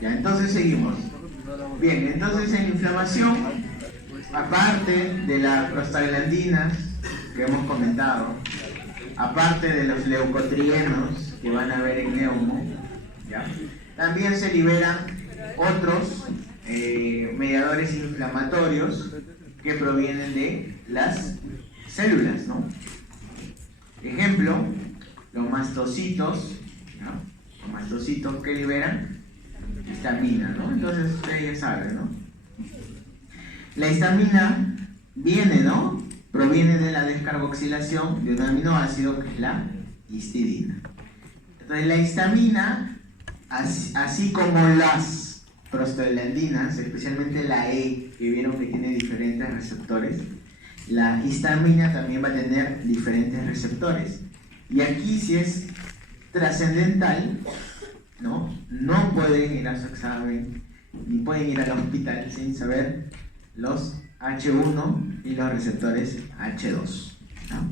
Ya, entonces seguimos. Bien, entonces en inflamación, aparte de las prostaglandinas que hemos comentado, aparte de los leucotrienos que van a haber en neumo, ¿ya? También se liberan otros mediadores inflamatorios que provienen de las células, ¿no? Ejemplo, los mastocitos, ¿no? Los mastocitos que liberan histamina, ¿no? Entonces ustedes ya saben, ¿no? La histamina viene, ¿no? Proviene de la descarboxilación de un aminoácido que es la histidina. Entonces la histamina, así como las prostaglandinas, especialmente la E, que vieron que tiene diferentes receptores, la histamina también va a tener diferentes receptores. Y aquí sí es trascendental, ¿no? No pueden ir a su examen, ni pueden ir al hospital sin saber los H1 y los receptores H2, ¿no?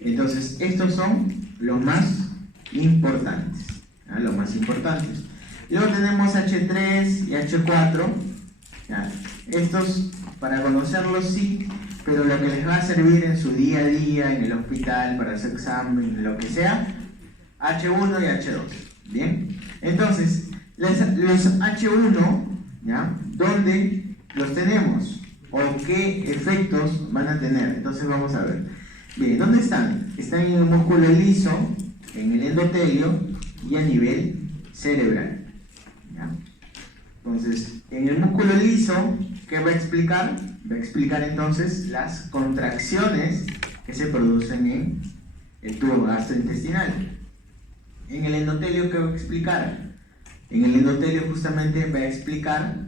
Entonces, estos son los más importantes, ¿no? Los más importantes. Luego tenemos H3 y H4, ¿ya? Estos, para conocerlos sí, pero lo que les va a servir en su día a día, en el hospital, para su examen, lo que sea, H1 y H2, ¿bien? Entonces, los H1, ¿ya? ¿Dónde los tenemos? ¿O qué efectos van a tener? Entonces vamos a ver. Bien, ¿dónde están? Están en el músculo liso, en el endotelio y a nivel cerebral, ¿ya? Entonces, en el músculo liso, ¿qué va a explicar? Va a explicar entonces las contracciones que se producen en el tubo gastrointestinal. En el endotelio, ¿qué va a explicar? En el endotelio justamente va a explicar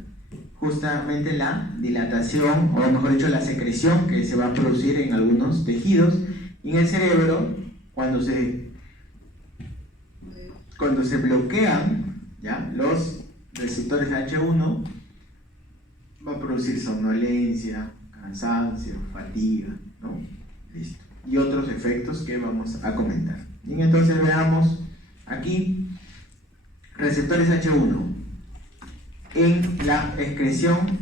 justamente la dilatación, o mejor dicho, la secreción que se va a producir en algunos tejidos. Y en el cerebro, cuando se bloquean, ¿ya?, los receptores H1, va a producir somnolencia, cansancio, fatiga, ¿no? Listo. Y otros efectos que vamos a comentar. Bien, entonces veamos aquí receptores H1 en la excreción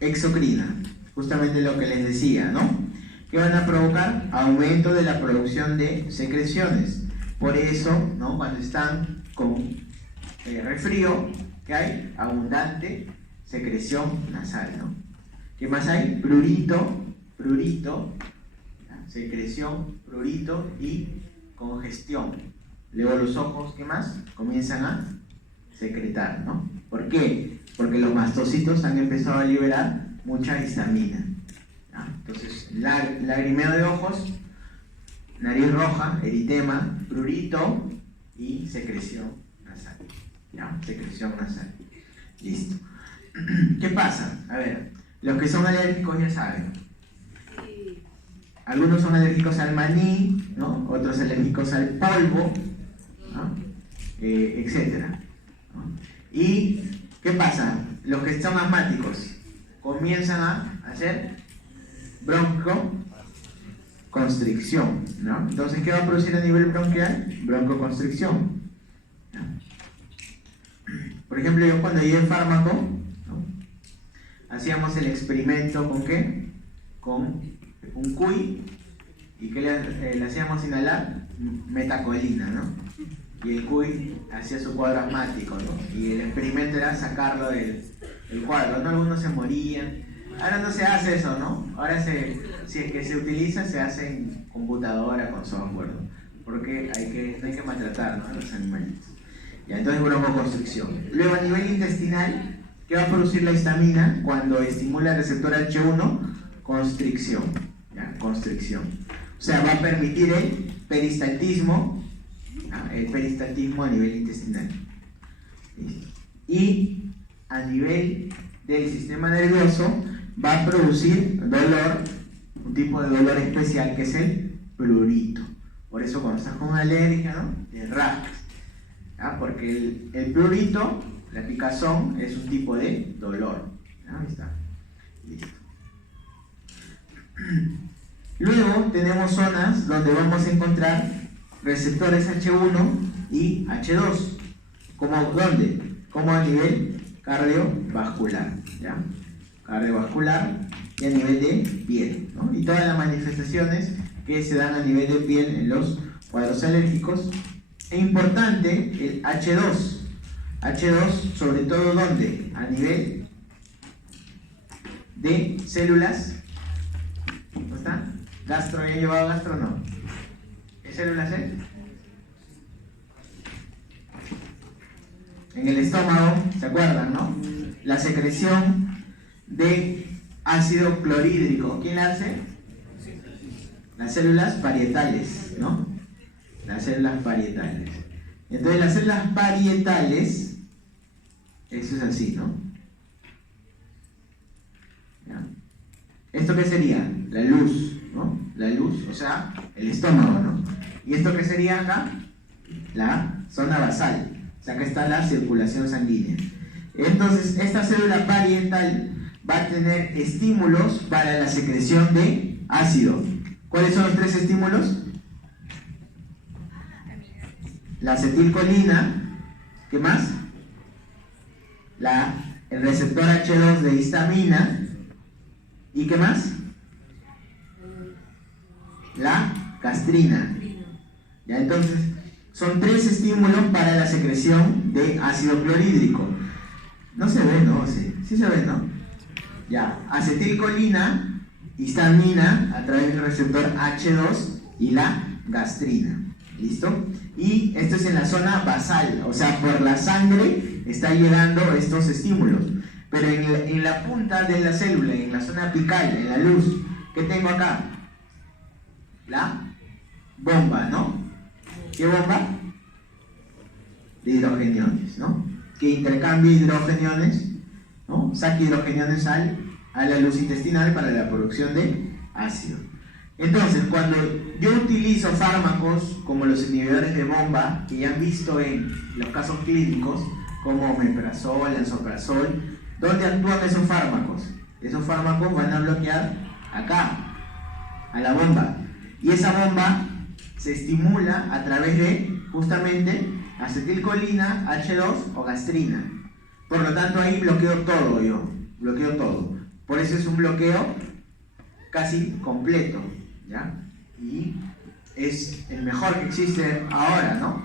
exocrina, justamente lo que les decía, ¿no? Que van a provocar aumento de la producción de secreciones. Por eso, ¿no?, cuando están con resfrío, que hay abundante secreción nasal, ¿no? ¿Qué más hay? Prurito, ¿ya?, secreción, prurito y congestión. Luego los ojos, ¿qué más? Comienzan a secretar, ¿no? ¿Por qué? Porque los mastocitos han empezado a liberar mucha histamina, ¿ya? Entonces, lagrimeo de ojos, nariz roja, eritema, prurito y secreción nasal, ¿ya? Secreción nasal. Listo. ¿Qué pasa? A ver, los que son alérgicos ya saben. Algunos son alérgicos al maní, ¿no? Otros alérgicos al polvo, ¿no? Etcétera, ¿no? ¿Y qué pasa? Los que son asmáticos comienzan a hacer broncoconstricción, ¿no? Entonces, ¿qué va a producir a nivel bronquial? Broncoconstricción, ¿no? Por ejemplo, yo cuando llevé fármaco, ¿no?, hacíamos el experimento ¿con qué? Con un cuy, y que le hacíamos inhalar metacolina, ¿no? Y el cuy hacía su cuadro asmático, ¿no? Y el experimento era sacarlo del cuadro, ¿no? Algunos se morían. Ahora no se hace eso, ¿no? Ahora si es que se utiliza, se hace en computadora con software, ¿no? Porque no hay que maltratar, ¿no?, a los animalitos. Ya, entonces broncoconstricción. Luego a nivel intestinal, ¿qué va a producir la histamina cuando estimula el receptor H1? Constricción, ¿ya? Constricción. O sea, va a permitir el peristaltismo a nivel intestinal. ¿Listo? Y a nivel del sistema nervioso va a producir dolor, un tipo de dolor especial que es el prurito. Por eso cuando estás con alergia, ¿no?, te rascas, ¿ya? Porque el prurito, la picazón, es un tipo de dolor, ¿ya? Ahí está. Listo. Luego tenemos zonas donde vamos a encontrar receptores H1 y H2. ¿Cómo? ¿Dónde? como a nivel cardiovascular, ¿ya? Cardiovascular y a nivel de piel, ¿no? Y todas las manifestaciones que se dan a nivel de piel en los cuadros alérgicos. Es importante el H2. H2, sobre todo, ¿dónde? A nivel de células. ¿Cómo está? ¿Gastro? ¿Ya he llevado gastro o no? ¿Qué células es? En el estómago, ¿se acuerdan, no? La secreción de ácido clorhídrico. ¿Quién la hace? Las células parietales, ¿no? Las células parietales. Entonces las células parietales, eso es así, ¿no? ¿Ya? ¿Esto qué sería? La luz, ¿no? La luz, o sea, el estómago, ¿no? ¿Y esto qué sería acá? La zona basal. O sea, acá está la circulación sanguínea. Entonces, esta célula parietal va a tener estímulos para la secreción de ácido. ¿Cuáles son los 3 estímulos? La acetilcolina. ¿Qué más? El receptor H2 de histamina. ¿Y qué más? La gastrina. ¿Ya? Entonces, son 3 estímulos para la secreción de ácido clorhídrico. No se ve, ¿no? Sí se ve, ¿no? Ya, acetilcolina, histamina a través del receptor H2 y la gastrina. ¿Listo? Y esto es en la zona basal, o sea, por la sangre están llegando estos estímulos. Pero en la punta de la célula, en la zona apical, en la luz, ¿qué tengo acá? La bomba, ¿no? ¿Qué bomba? De hidrogeniones, ¿no? Que intercambia hidrogeniones, ¿no? Saca hidrogeniones a la luz intestinal para la producción de ácido. Entonces, cuando yo utilizo fármacos como los inhibidores de bomba, que ya han visto en los casos clínicos, como omeprazol, lansoprazol, ¿dónde actúan esos fármacos? Esos fármacos van a bloquear acá, a la bomba. Y esa bomba se estimula a través de, justamente, acetilcolina, H2 o gastrina. Por lo tanto, ahí bloqueo todo yo, bloqueo todo. Por eso es un bloqueo casi completo, ¿ya? Y es el mejor que existe ahora, ¿no?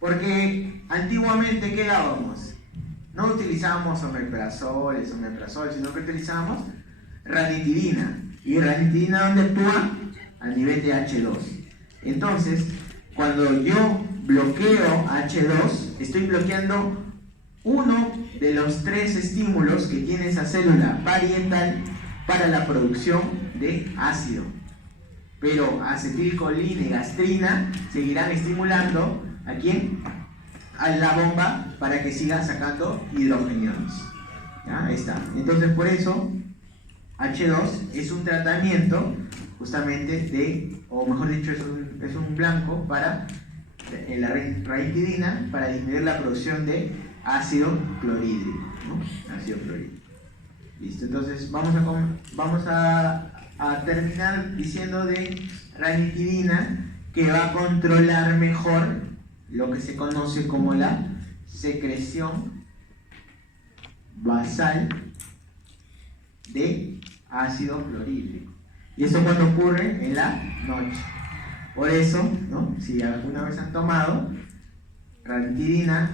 Porque antiguamente, ¿qué dábamos? No utilizábamos omeprazol, sino que utilizábamos ranitidina. ¿Y ranitidina dónde actúa? A nivel de H2. Entonces, cuando yo bloqueo H2, estoy bloqueando uno de los 3 estímulos que tiene esa célula parietal para la producción de ácido. Pero acetilcolina y gastrina seguirán estimulando ¿a quién? A la bomba para que siga sacando hidrogeniones. ¿Ya? Ahí está. Entonces, por eso H2 es un tratamiento justamente o mejor dicho, es un blanco para la ranitidina para disminuir la producción de ácido clorhídrico, ¿no? Ácido clorhídrico. Listo, entonces vamos a terminar diciendo de ranitidina, que va a controlar mejor lo que se conoce como la secreción basal de ácido clorhídrico. Y esto cuando ocurre en la noche. Por eso, ¿no? Si alguna vez han tomado ranitidina,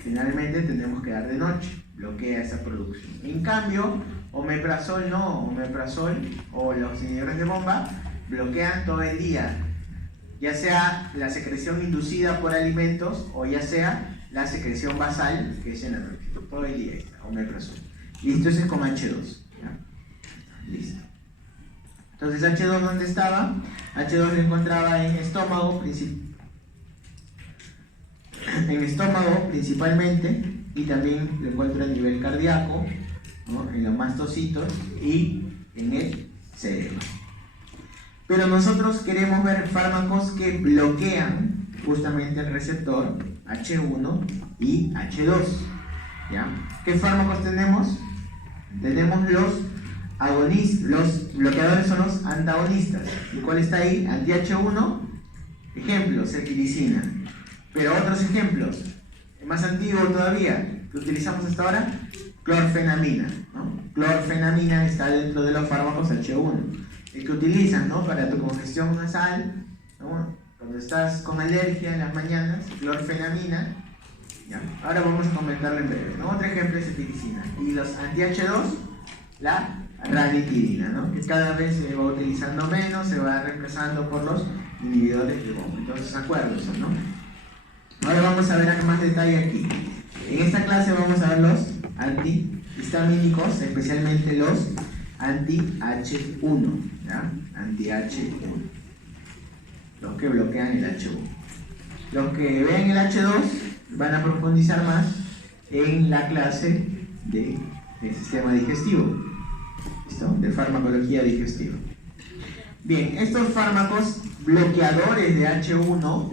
generalmente tenemos que dar de noche, bloquea esa producción. En cambio, omeprazol no, omeprazol o los inhibidores de bomba bloquean todo el día, ya sea la secreción inducida por alimentos o ya sea la secreción basal, que es en la noche, todo el día está, omeprazol. Listo, eso es como H2. ¿Ya? Listo. Entonces, H2, ¿dónde estaba? H2 se encontraba en estómago, principalmente, y también lo encuentro a nivel cardíaco, ¿no? En los mastocitos y en el cerebro. Pero nosotros queremos ver fármacos que bloquean justamente el receptor H1 y H2. ¿Ya? ¿Qué fármacos tenemos? Tenemos los agonistas, los bloqueadores son los antagonistas. ¿Y cuál está ahí? Anti-H1, ejemplo, cetirizina. Pero otros ejemplos, más antiguo todavía, que utilizamos hasta ahora, clorfenamina, ¿no? Clorfenamina está dentro de los fármacos H1. El que utilizan, ¿no?, para tu congestión nasal, ¿no?, cuando estás con alergia en las mañanas, clorfenamina. Ya. Ahora vamos a comentarlo en breve, ¿no? Otro ejemplo es cetiricina. Y los anti-H2, la ranitidina, ¿no?, que cada vez se va utilizando menos, se va reemplazando por los inhibidores de BOM. Entonces, acuérdense, ¿no? Ahora vamos a ver más detalle aquí. En esta clase vamos a ver los antihistamínicos, especialmente los anti-H1, ¿ya? Anti-H1, los que bloquean el H1. Los que ven el H2 van a profundizar más en la clase del sistema digestivo, ¿listo?, de farmacología digestiva. Bien, estos fármacos bloqueadores de H1,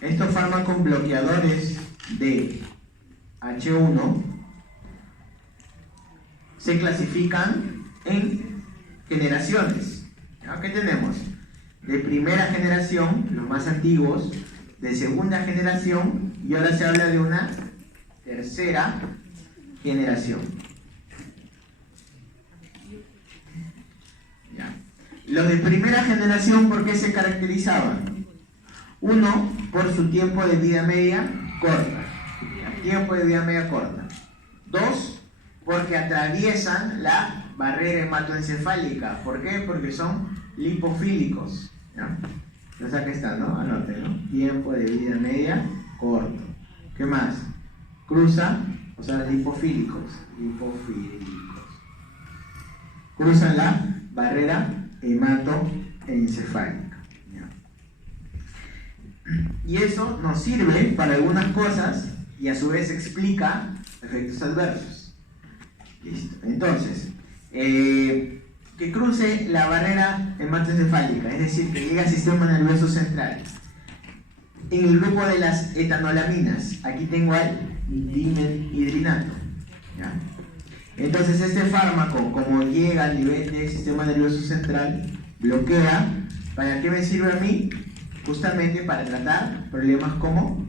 estos fármacos bloqueadores de H1 se clasifican en generaciones. ¿Qué tenemos? De primera generación, los más antiguos, de segunda generación, y ahora se habla de una tercera generación. ¿Ya? Los de primera generación, ¿por qué se caracterizaban? Uno, por su tiempo de vida media corta. Tiempo de vida media corta. Dos, porque atraviesan la barrera hematoencefálica. ¿Por qué? Porque son lipofílicos. ¿Ya? Entonces acá está, ¿no? Anoten, ¿no? Tiempo de vida media corto. ¿Qué más? Cruza, o sea, lipofílicos. Cruzan la barrera hematoencefálica. Y eso nos sirve para algunas cosas y a su vez explica efectos adversos. Listo. Entonces, que cruce la barrera hematoencefálica, es decir, que llegue al sistema nervioso central. En el grupo de las etanolaminas, aquí tengo al dimenhidrinato. ¿Ya? Entonces, este fármaco, como llega al nivel del sistema nervioso central, bloquea. ¿Para qué me sirve a mí? Justamente para tratar problemas como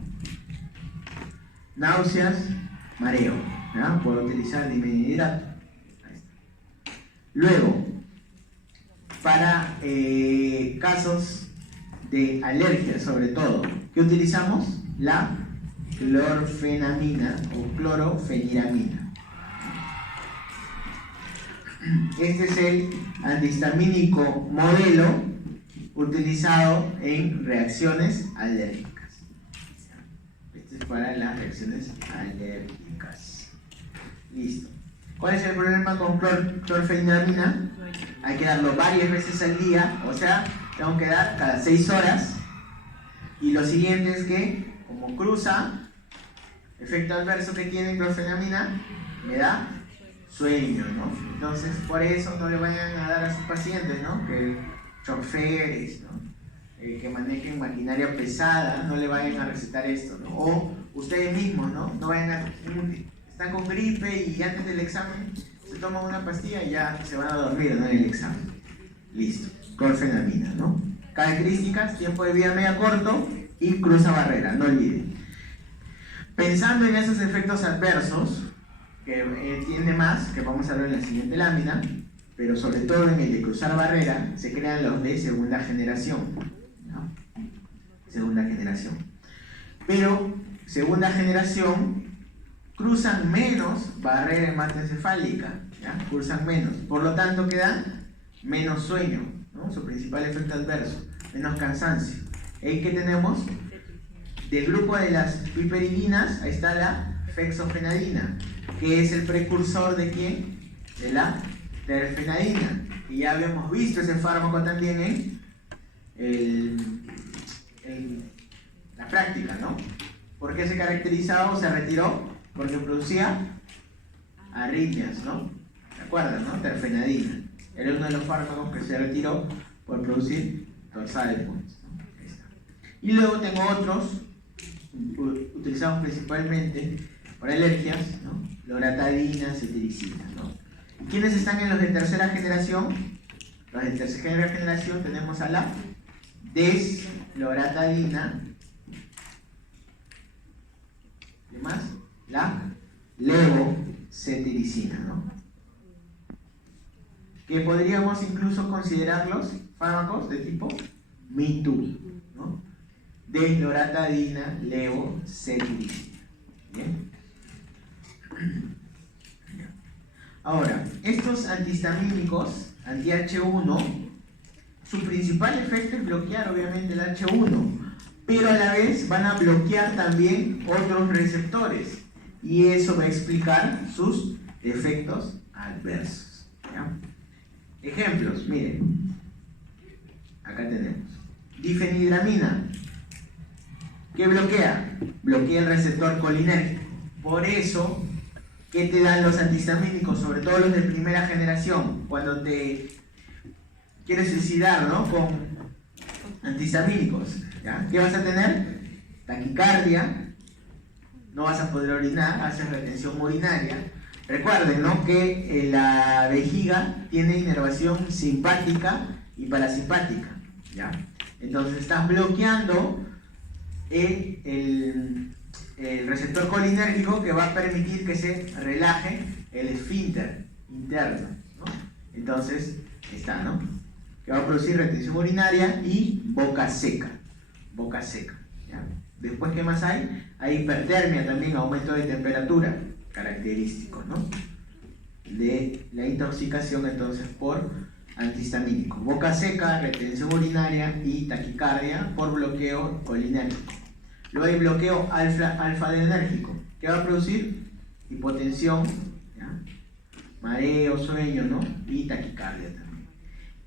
náuseas, mareo. ¿Ya? Puedo utilizar dimenhidrato. Luego, para casos de alergia, sobre todo, ¿qué utilizamos? La clorfenamina o clorofeniramina. Este es el antihistamínico modelo utilizado en reacciones alérgicas. Este es para las reacciones alérgicas. Listo. ¿Cuál es el problema con clorfeniramina? Hay que darlo varias veces al día, o sea, tengo que dar cada 6 horas. Y lo siguiente es que, como cruza, efecto adverso que tiene clorfeniramina, me da sueño, ¿no? Entonces, por eso no le vayan a dar a sus pacientes, ¿no?, que choferes, ¿no?, que manejen maquinaria pesada, no le vayan a recetar esto, ¿no? O ustedes mismos, ¿no? No vayan a... Están con gripe y antes del examen se toman una pastilla y ya se van a dormir, ¿no?, en el examen. Listo. Clorfenamina, ¿no? Características: tiempo de vida media corto y cruza barrera, no olviden. Pensando en esos efectos adversos, que tiene más, que vamos a ver en la siguiente lámina, pero sobre todo en el de cruzar barrera, se crean los de segunda generación, ¿no? Segunda generación. Pero segunda generación cruzan menos barrera hematoencefálica, ¿ya? Cruzan menos, por lo tanto queda menos sueño, ¿no? Su principal efecto adverso, menos cansancio. ¿Y qué tenemos? Del grupo de las piperidinas, ahí está la fexofenadina, que es el precursor ¿de quién? De la terfenadina. Y ya habíamos visto ese fármaco también en la práctica, ¿no? ¿Por qué se caracterizaba o se retiró? Porque producía arritmias, ¿no? ¿Se acuerdan, no? Terfenadina. Era uno de los fármacos que se retiró por producir torsades, ¿no? Y luego tengo otros utilizados principalmente por alergias, ¿no? Loratadina, cetiricina, ¿no? ¿Quiénes están en los de tercera generación? Los de tercera generación tenemos a la desloratadina ¿Qué más? La levocetiricina, ¿no? Que podríamos incluso considerarlos fármacos de tipo Me Too, ¿no? Desloratadina, levocetiricina. ¿Bien? Ahora, estos antihistamínicos, anti-H1, su principal efecto es bloquear obviamente el H1, pero a la vez van a bloquear también otros receptores, y eso va a explicar sus efectos adversos, ¿ya? Ejemplos, miren, acá tenemos difenhidramina. ¿Qué bloquea? Bloquea el receptor colinérgico. Por eso, ¿qué te dan los antihistamínicos? Sobre todo los de primera generación, cuando te quieres suicidar, ¿no? Con antihistamínicos, ¿ya? ¿Qué vas a tener? Taquicardia, no vas a poder orinar, haces retención urinaria. Recuerden, ¿no?, que la vejiga tiene inervación simpática y parasimpática, ¿ya? Entonces estás bloqueando el receptor colinérgico, que va a permitir que se relaje el esfínter interno, ¿no? Entonces está, ¿no?, que va a producir retención urinaria y boca seca, ¿ya? Después, ¿qué más hay? Hay hipertermia también, aumento de temperatura, característico, ¿no?, de la intoxicación entonces por antihistamínico. Boca seca, retención urinaria y taquicardia por bloqueo colinérgico. Luego hay bloqueo alfa-adrenérgico, que va a producir hipotensión, ¿ya?, mareo, sueño, ¿no?, y taquicardia también.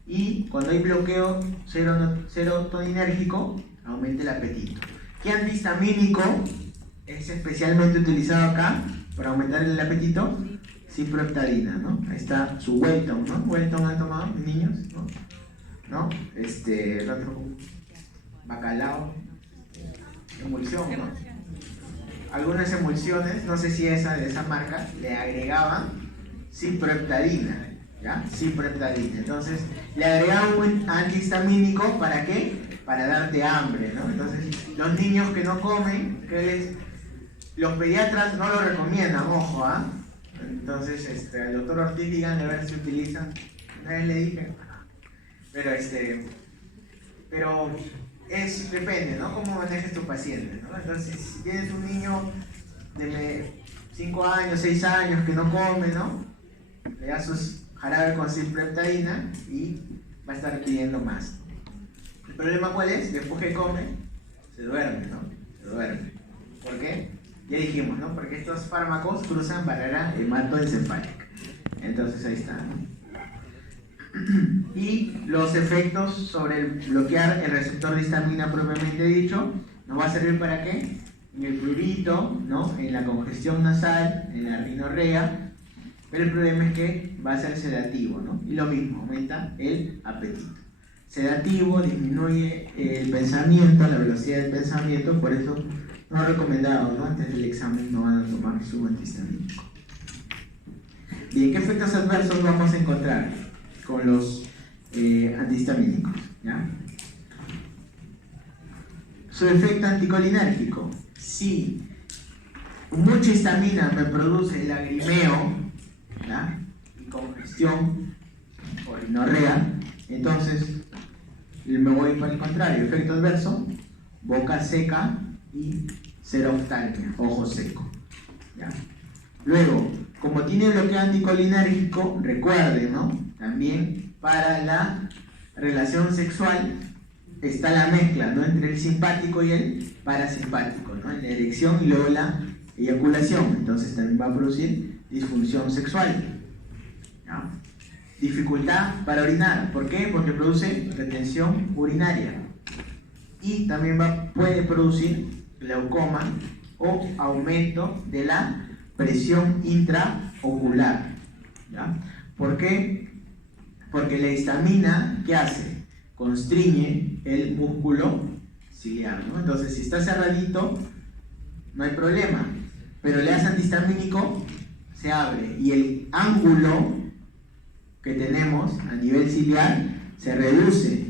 Y cuando hay bloqueo serotoninérgico, aumenta el apetito. ¿Qué antihistamínico es especialmente utilizado acá para aumentar el apetito? Ciproheptadina, ¿no? Ahí está su Welton, ¿no? Welton han tomado, niños, ¿no? ¿No? El otro, bacalao, emulsión, ¿no? Algunas emulsiones, no sé si de esa marca, le agregaban ciproheptadina, ¿ya? Ciproheptadina. Entonces, le agregaban un antihistamínico, ¿para qué? Para darte hambre, ¿no? Entonces, los niños que no comen, los pediatras no lo recomiendan, ojo, ¿ah? Entonces, al doctor Ortiz, díganle a ver si utilizan. Una vez le dije, pero depende, ¿no?, cómo manejes tu paciente, ¿no? Entonces, si tienes un niño de 5 años, 6 años que no come, ¿no?, le das sus jarabe con ciproheptadina y va a estar pidiendo más. ¿El problema cuál es? Después que come, se duerme, ¿no? Se duerme. ¿Por qué? Ya dijimos, ¿no? Porque estos fármacos cruzan barrera hematoencefálica. Entonces ahí está, ¿no? Y los efectos sobre el bloquear el receptor de histamina propiamente dicho, ¿nos va a servir para qué? En el prurito, ¿no?, en la congestión nasal, en la rinorrea, pero el problema es que va a ser sedativo, ¿no? Y lo mismo, aumenta el apetito. Sedativo, disminuye el pensamiento, la velocidad del pensamiento, por eso no recomendado, ¿no? Antes del examen no van a tomar su antihistamínico. Bien, ¿qué efectos adversos vamos a encontrar con los antihistamínicos? ¿Ya? Su efecto anticolinérgico. Si mucha histamina me produce lagrimeo, ¿ya?, y congestión o rinorrea, entonces me voy para el contrario. Efecto adverso, boca seca y seroftalmia, ojo seco, ¿ya? Luego, como tiene bloqueo anticolinérgico, recuerden, ¿no?, también para la relación sexual está la mezcla, ¿no?, entre el simpático y el parasimpático, ¿no?, en la erección y luego la eyaculación. Entonces también va a producir disfunción sexual, ¿ya? Dificultad para orinar. ¿Por qué? Porque produce retención urinaria. Y también puede producir glaucoma o aumento de la presión intraocular, ¿ya? ¿Por qué? Porque la histamina, ¿qué hace? Constriñe el músculo ciliar, ¿no? Entonces, si está cerradito, no hay problema, pero le das antihistamínico, se abre y el ángulo que tenemos a nivel ciliar se reduce,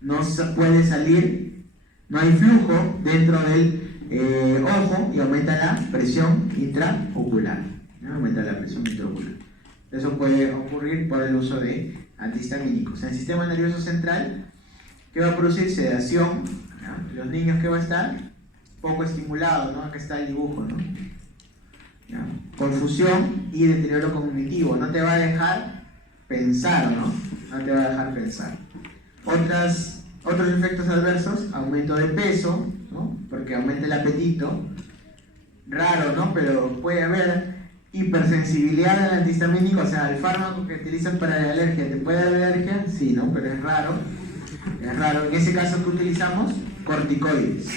no puede salir, no hay flujo dentro del ojo y aumenta la presión intraocular, ¿no? Aumenta la presión intraocular. Eso puede ocurrir por el uso de antihistamínicos. En el sistema nervioso central, ¿qué va a producir? Sedación, ¿no? Los niños, ¿qué va a estar? Poco estimulados, ¿no? Acá está el dibujo, ¿no? ¿Ya? Confusión y deterioro cognitivo. No te va a dejar pensar, ¿no? No te va a dejar pensar. Otros efectos adversos: aumento de peso, ¿no? Porque aumenta el apetito. Raro, ¿no? Pero puede haber hipersensibilidad al antihistamínico, o sea, el fármaco que utilizan para la alergia. ¿Te puede dar alergia? Sí, ¿no? Pero es raro. Es raro. En ese caso, ¿qué utilizamos? Corticoides.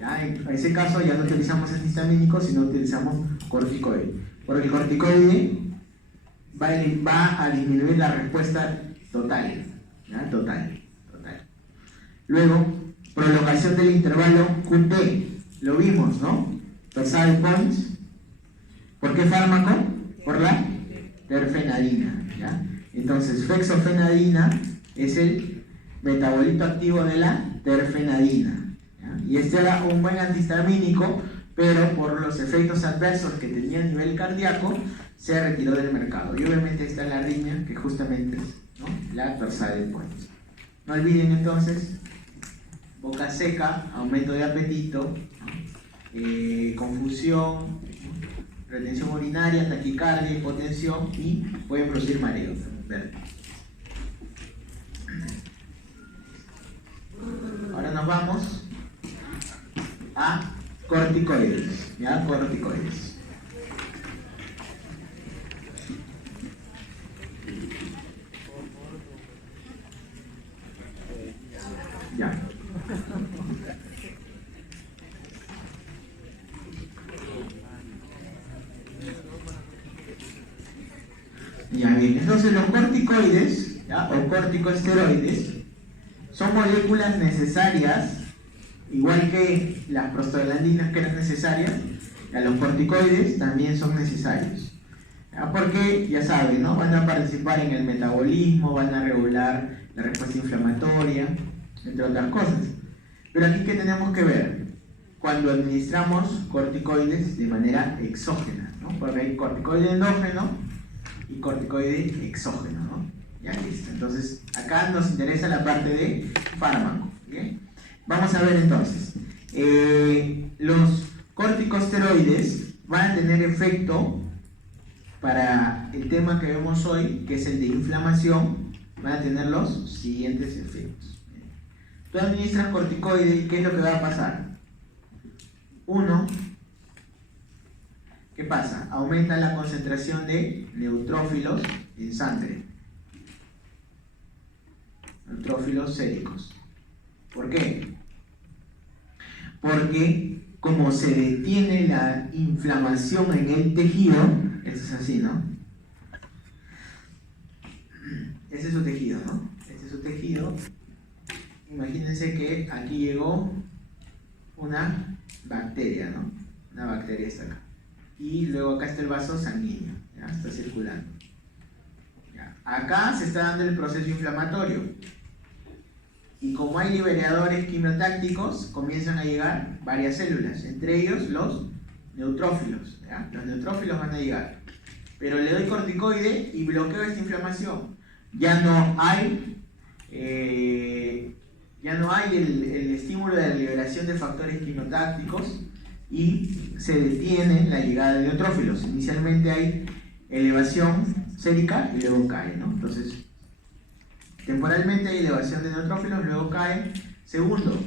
¿Ya? En ese caso ya no utilizamos antihistamínicos, sino utilizamos corticoides. Porque el corticoide va a disminuir la respuesta total. ¿Ya? Total. Luego, prolongación del intervalo QT. Lo vimos, ¿no? Torsade points. ¿Por qué fármaco? Por la terfenadina. ¿Ya? Entonces, fexofenadina es el metabolito activo de la terfenadina. ¿Ya? Y este era un buen antihistamínico, pero por los efectos adversos que tenía a nivel cardíaco, se retiró del mercado. Y obviamente está la arritmia, que justamente es, ¿no? La torsade points. No olviden entonces, boca seca, aumento de apetito, ¿no? Confusión, retención urinaria, taquicardia, hipotensión y puede producir mareo. Ahora nos vamos a corticoides. ¿Ya? Corticoides. Ya. Ya, bien. Entonces los corticoides, ¿ya? O corticosteroides son moléculas necesarias, igual que las prostaglandinas que eran necesarias. Ya, los corticoides también son necesarios, ¿ya? Porque ya saben, ¿no? Van a participar en el metabolismo, van a regular la respuesta inflamatoria, entre otras cosas. Pero aquí, ¿qué tenemos que ver? Cuando administramos corticoides de manera exógena, ¿no? Porque hay corticoide endógeno y corticoide exógeno, ¿no? Ya listo. Entonces, acá nos interesa la parte de fármaco. ¿Bien? Vamos a ver entonces. Los corticosteroides van a tener efecto para el tema que vemos hoy, que es el de inflamación. Van a tener los siguientes efectos. Tú administras corticoides y ¿qué es lo que va a pasar? Uno, ¿qué pasa? Aumenta la concentración de neutrófilos en sangre. Neutrófilos séricos. ¿Por qué? Porque como se detiene la inflamación en el tejido, esto es así, ¿no? Ese es su tejido, ¿no? Este es su tejido. Imagínense que aquí llegó una bacteria, ¿no? Una bacteria está acá. Y luego acá está el vaso sanguíneo, ¿ya? Está circulando. ¿Ya? Acá se está dando el proceso inflamatorio. Y como hay liberadores quimiotácticos, comienzan a llegar varias células, entre ellos los neutrófilos, ¿ya? Los neutrófilos van a llegar. Pero le doy corticoide y bloqueo esta inflamación. Ya no hay el estímulo de la liberación de factores quimiotácticos y se detiene la llegada de neutrófilos. Inicialmente hay elevación sérica y luego cae, ¿no? Entonces, temporalmente hay elevación de neutrófilos, luego cae. Segundo,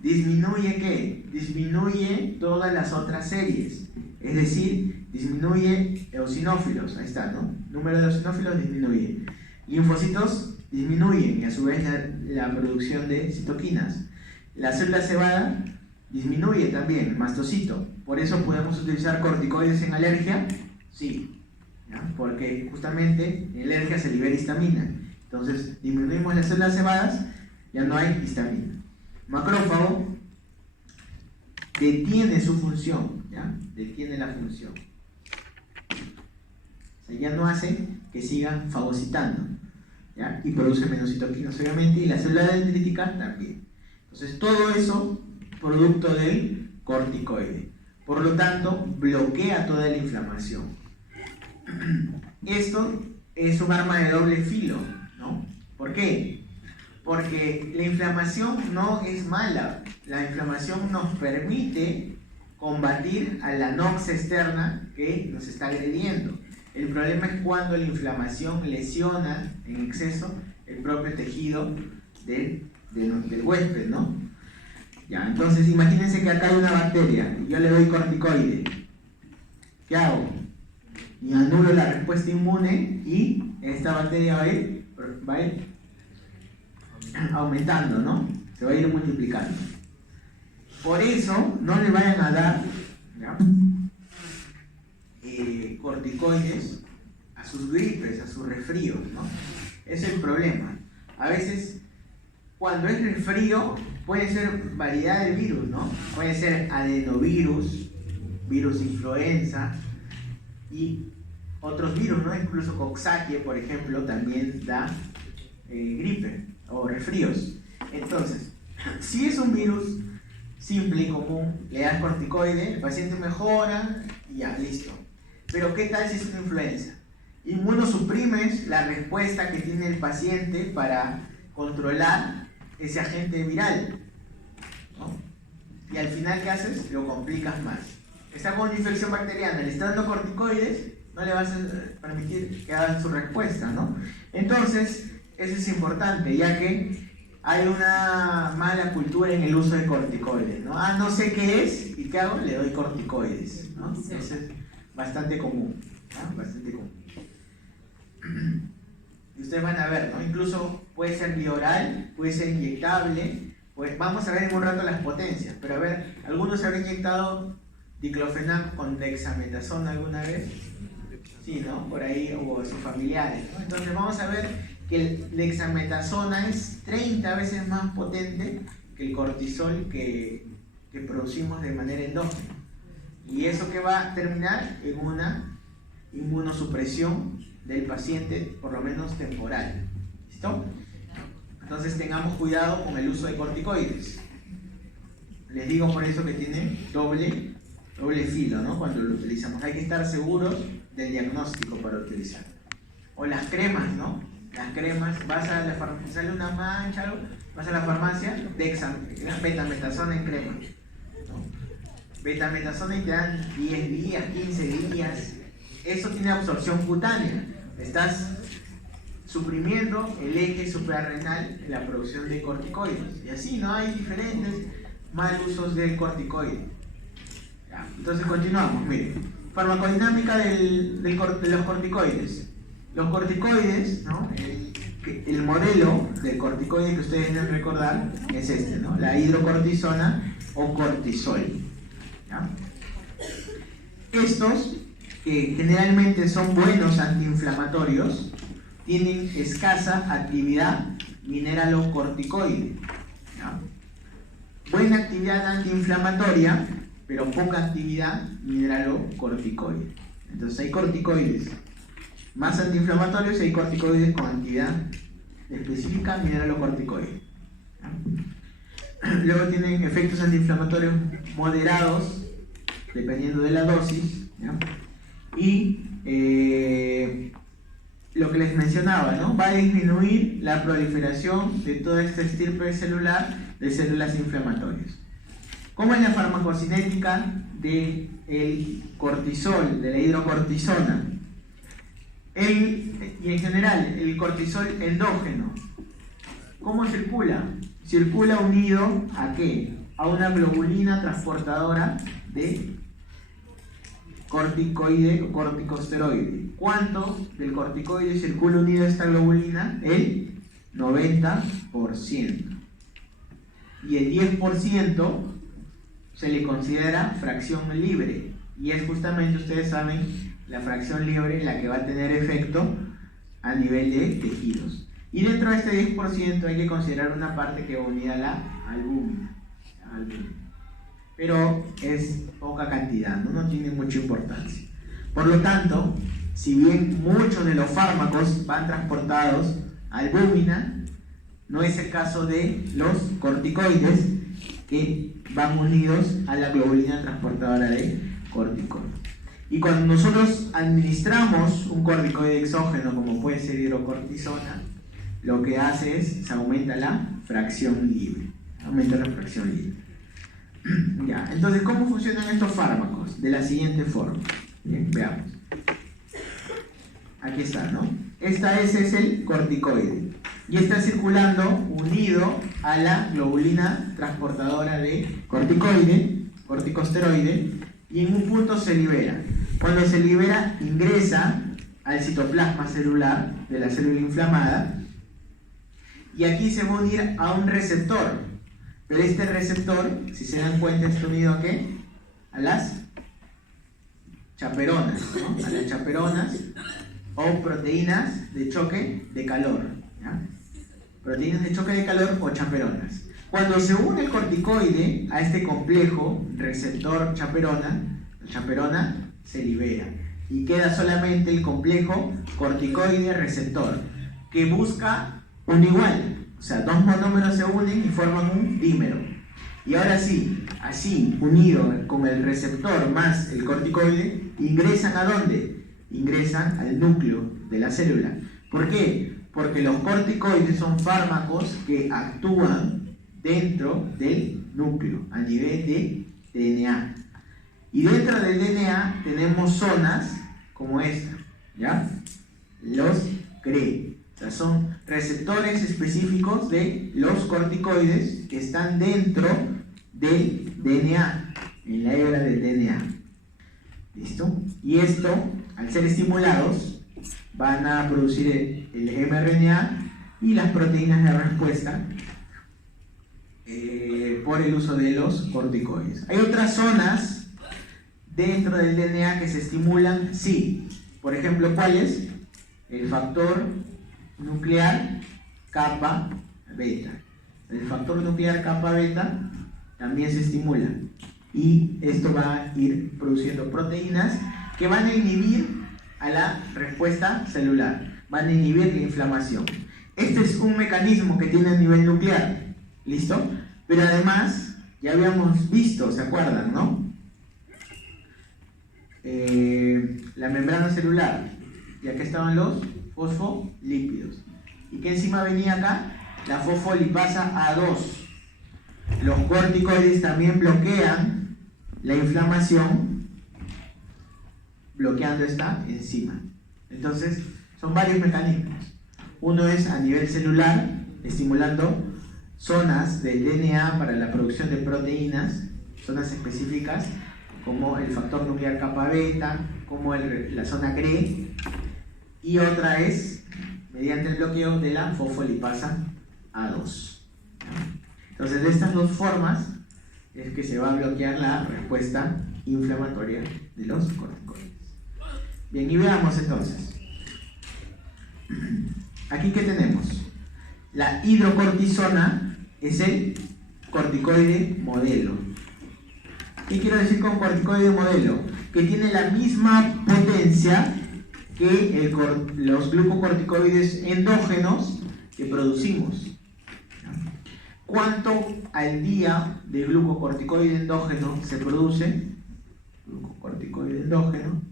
¿disminuye qué? Disminuye todas las otras series. Es decir, disminuye eosinófilos. Ahí está, ¿no? Número de eosinófilos disminuye. Linfocitos disminuyen y a su vez la producción de citoquinas. La célula cebada disminuye también, mastocito. Por eso podemos utilizar corticoides en alergia, sí, ¿ya? Porque justamente en alergia se libera histamina. Entonces disminuimos las células cebadas, ya no hay histamina. Macrófago detiene su función, ¿ya? Detiene la función. O sea, ya no hace que siga fagocitando, ¿ya? Y produce menos citoquinas, obviamente, y la célula dendrítica también. Entonces todo eso producto del corticoide. Por lo tanto, bloquea toda la inflamación. Esto es un arma de doble filo, ¿no? ¿Por qué? Porque la inflamación no es mala. La inflamación nos permite combatir a la nox externa que nos está agrediendo. El problema es cuando la inflamación lesiona en exceso el propio tejido del huésped, ¿no? Ya, entonces imagínense que acá hay una bacteria y yo le doy corticoide. ¿Qué hago? Y anulo la respuesta inmune y esta bacteria va a ir aumentando, ¿no? Se va a ir multiplicando. Por eso no le vayan a dar, ¿ya?, corticoides a sus gripes, a sus resfríos, ¿no? Ese es el problema. A veces, cuando es resfrío, puede ser variedad de virus, ¿no? Puede ser adenovirus, virus influenza y otros virus, ¿no? Incluso Coxsackie, por ejemplo, también da gripe o resfríos. Entonces, si es un virus simple y común, le das corticoide, el paciente mejora y ya, listo. Pero ¿qué tal si es una influenza? Inmunosuprimes la respuesta que tiene el paciente para controlar ese agente viral, ¿no? Y al final, ¿qué haces? Lo complicas más. Está con una infección bacteriana, le está dando corticoides, no le vas a permitir que haga su respuesta, ¿no? Entonces, eso es importante, ya que hay una mala cultura en el uso de corticoides, ¿no? No sé qué es, ¿y qué hago? Le doy corticoides, ¿no? Eso es bastante común, ¿no? Bastante común. Y ustedes van a ver, ¿no? Incluso puede ser vía oral, puede ser inyectable. Pues vamos a ver en un rato las potencias, pero a ver, ¿algunos se habrán inyectado diclofenac con dexametasona alguna vez? Sí, ¿no? Por ahí, o sus familiares, ¿no? Entonces vamos a ver que el dexametasona es 30 veces más potente que el cortisol que producimos de manera endógena. Y eso que va a terminar en una inmunosupresión del paciente, por lo menos temporal. ¿Listo? Entonces tengamos cuidado con el uso de corticoides. Les digo por eso que tiene doble filo, ¿no? Cuando lo utilizamos. Hay que estar seguros del diagnóstico para utilizar. O las cremas, ¿no? Las cremas, vas a la farmacia, sale una mancha, algo, vas a la farmacia, betametasona en crema, ¿no? Betametasona y te dan 10 días, 15 días. Eso tiene absorción cutánea. Estás suprimiendo el eje suprarrenal en la producción de corticoides. Y así, ¿no? Hay diferentes mal usos del corticoide. Ya, entonces continuamos. Miren, farmacodinámica de los corticoides. Los corticoides, ¿no? El modelo del corticoide que ustedes deben recordar es este, ¿no? La hidrocortisona o cortisol. ¿Ya? Estos, que generalmente son buenos antiinflamatorios, tienen escasa actividad mineralocorticoide. ¿Ya? Buena actividad antiinflamatoria, pero poca actividad mineralocorticoide. Entonces hay corticoides más antiinflamatorios y hay corticoides con actividad específica mineralocorticoide. ¿Ya? Luego tienen efectos antiinflamatorios moderados, dependiendo de la dosis. ¿Ya? Y lo que les mencionaba, ¿no? Va a disminuir la proliferación de toda esta estirpe celular de células inflamatorias. ¿Cómo es la farmacocinética del cortisol, de la hidrocortisona? Y en general, el cortisol endógeno, ¿cómo circula? Circula unido ¿a qué? A una globulina transportadora de corticoide o corticosteroide. ¿Cuánto del corticoide circula unido a esta globulina? El 90%. Y el 10% se le considera fracción libre. Y es justamente, ustedes saben, la fracción libre la que va a tener efecto a nivel de tejidos. Y dentro de este 10% hay que considerar una parte que va unida a la albúmina. Pero es poca cantidad, no tiene mucha importancia. Por lo tanto, si bien muchos de los fármacos van transportados a albúmina, no es el caso de los corticoides, que van unidos a la globulina transportadora de corticoides. Y cuando nosotros administramos un corticoide exógeno, como puede ser hidrocortisona, lo que hace es, se aumenta la fracción libre. Aumenta la fracción libre. Ya, entonces, ¿cómo funcionan estos fármacos? De la siguiente forma. Bien, veamos. Aquí está, ¿no? Ese es el corticoide. Y está circulando unido a la globulina transportadora de corticosteroide, y en un punto se libera. Cuando se libera, ingresa al citoplasma celular de la célula inflamada, y aquí se va a unir a un receptor. Pero este receptor, si se dan cuenta, está unido ¿a qué? A las chaperonas, ¿no? A las chaperonas o proteínas de choque de calor, ¿ya? Proteínas de choque de calor o chaperonas. Cuando se une el corticoide a este complejo receptor-chaperona, la chaperona se libera y queda solamente el complejo corticoide-receptor, que busca un igual. O sea, dos monómeros se unen y forman un dímero. Y ahora sí, así, unido con el receptor más el corticoide, ingresan ¿a dónde? Ingresan al núcleo de la célula. ¿Por qué? Porque los corticoides son fármacos que actúan dentro del núcleo, a nivel de DNA. Y dentro del DNA tenemos zonas como esta, ¿ya? Los CRE. O sea, son receptores específicos de los corticoides que están dentro del DNA, en la hebra del DNA. ¿Listo? Y esto, al ser estimulados, van a producir el mRNA y las proteínas de respuesta por el uso de los corticoides. Hay otras zonas dentro del DNA que se estimulan, sí. Por ejemplo, ¿cuáles? El factor nuclear kappa beta. El factor nuclear kappa beta también se estimula, y esto va a ir produciendo proteínas que van a inhibir a la respuesta celular, van a inhibir la inflamación. Este es un mecanismo que tiene a nivel nuclear, ¿listo? Pero además, ya habíamos visto, ¿se acuerdan, no? La membrana celular, y acá estaban los fosfolípidos. ¿Y qué enzima venía acá? La fosfolipasa A2. Los corticoides también bloquean la inflamación, bloqueando esta enzima. Entonces, son varios mecanismos. Uno es a nivel celular, estimulando zonas del DNA para la producción de proteínas, zonas específicas, como el factor nuclear kappa beta, como la zona CRE, y otra es mediante el bloqueo de la fosfolipasa A2. Entonces, de estas dos formas es que se va a bloquear la respuesta inflamatoria de los corticoides. Bien, y veamos entonces. Aquí, ¿qué tenemos? La hidrocortisona es el corticoide modelo. ¿Qué quiero decir con corticoide modelo? Que tiene la misma potencia que los glucocorticoides endógenos que producimos. ¿Cuánto al día de glucocorticoide endógeno se produce? Glucocorticoide endógeno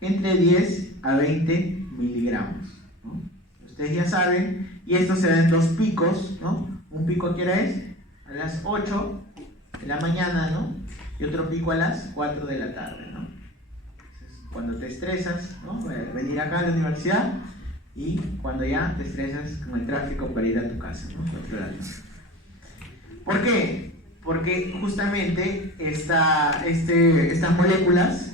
entre 10 a 20 miligramos, ¿no? Ustedes ya saben, y esto se da en dos picos, ¿no? Un pico, ¿a qué hora es? A las 8 de la mañana, ¿no? Y otro pico a las 4 de la tarde, ¿no? Entonces, cuando te estresas, ¿no? Venir acá a la universidad, y cuando ya te estresas con el tráfico para ir a tu casa, ¿no? ¿Por qué? Porque justamente estas moléculas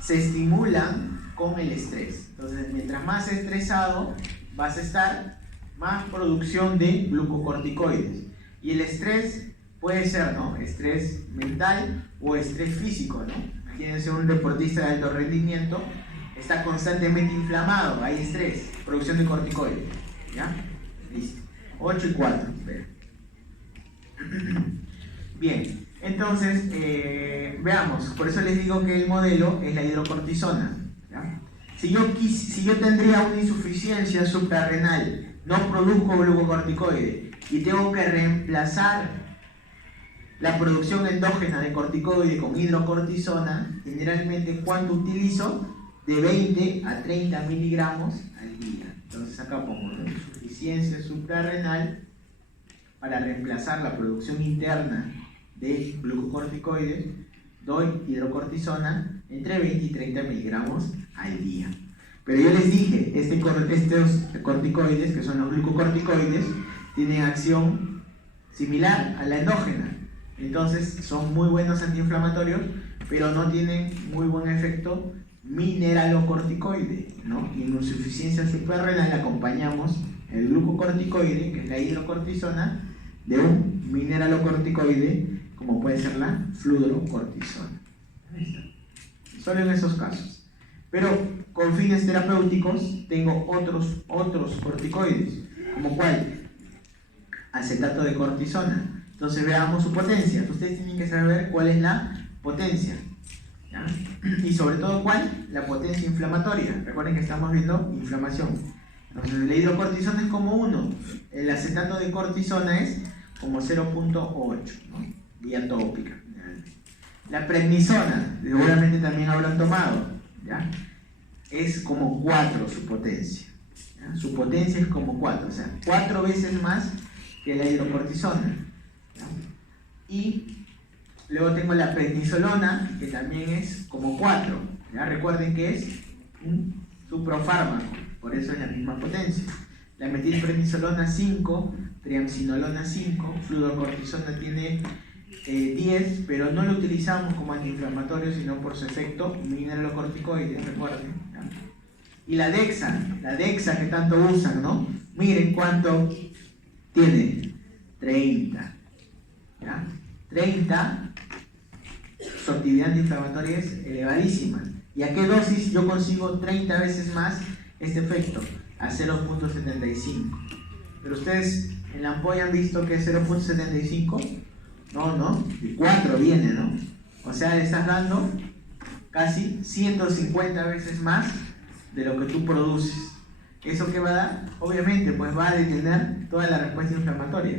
se estimulan con el estrés. Entonces, mientras más estresado vas a estar, más producción de glucocorticoides. Y el estrés puede ser, ¿no? Estrés mental o estrés físico, ¿no? Imagínense un deportista de alto rendimiento, está constantemente inflamado, hay estrés, producción de corticoides. ¿Ya? Listo. 8 y 4. Bien, entonces, veamos. Por eso les digo que el modelo es la hidrocortisona. ¿Ya? Si yo tendría una insuficiencia suprarrenal, no produzco glucocorticoide, y tengo que reemplazar la producción endógena de corticoide con hidrocortisona, generalmente ¿cuánto utilizo? De 20 a 30 miligramos al día. Entonces acá pongo, ¿no?, insuficiencia suprarrenal para reemplazar la producción interna de glucocorticoides, doy hidrocortisona entre 20 y 30 miligramos al día. Pero yo les dije, estos corticoides, que son los glucocorticoides, tienen acción similar a la endógena. Entonces son muy buenos antiinflamatorios, pero no tienen muy buen efecto mineralocorticoide, ¿no? Y en insuficiencia suprarrenal acompañamos el glucocorticoide, que es la hidrocortisona, de un mineralocorticoide, como puede ser la fludrocortisona. Ahí está. Solo en esos casos. Pero con fines terapéuticos tengo otros corticoides, como cuál, acetato de cortisona. Entonces veamos su potencia. Ustedes tienen que saber cuál es la potencia, ¿ya? Y sobre todo cuál, la potencia inflamatoria. Recuerden que estamos viendo inflamación. Entonces la hidrocortisona es como 1, el acetato de cortisona es como 0.8, ¿no? Vía tópica. La prednisona, seguramente también habrán tomado, ¿ya? Es como 4 su potencia, ¿ya? Su potencia es como 4, o sea, 4 veces más que la hidrocortisona, ¿ya? Y luego tengo la prednisolona, que también es como 4, ¿ya? Recuerden que es un suprofármaco, por eso es la misma potencia. La metilprednisolona 5, triamcinolona 5, fludrocortisona tiene 10, pero no lo utilizamos como antiinflamatorio, sino por su efecto mineralocorticoide, recuerden, ¿ya? Y la dexa que tanto usan, ¿no? Miren cuánto tiene, 30, ¿ya? 30, su actividad antiinflamatoria es elevadísima. ¿Y a qué dosis yo consigo 30 veces más este efecto? A 0.75. Pero ustedes en la ampolla han visto que es 0.75. No, de 4 viene, ¿no? O sea, le estás dando casi 150 veces más de lo que tú produces. ¿Eso qué va a dar? Obviamente, pues va a detener toda la respuesta inflamatoria,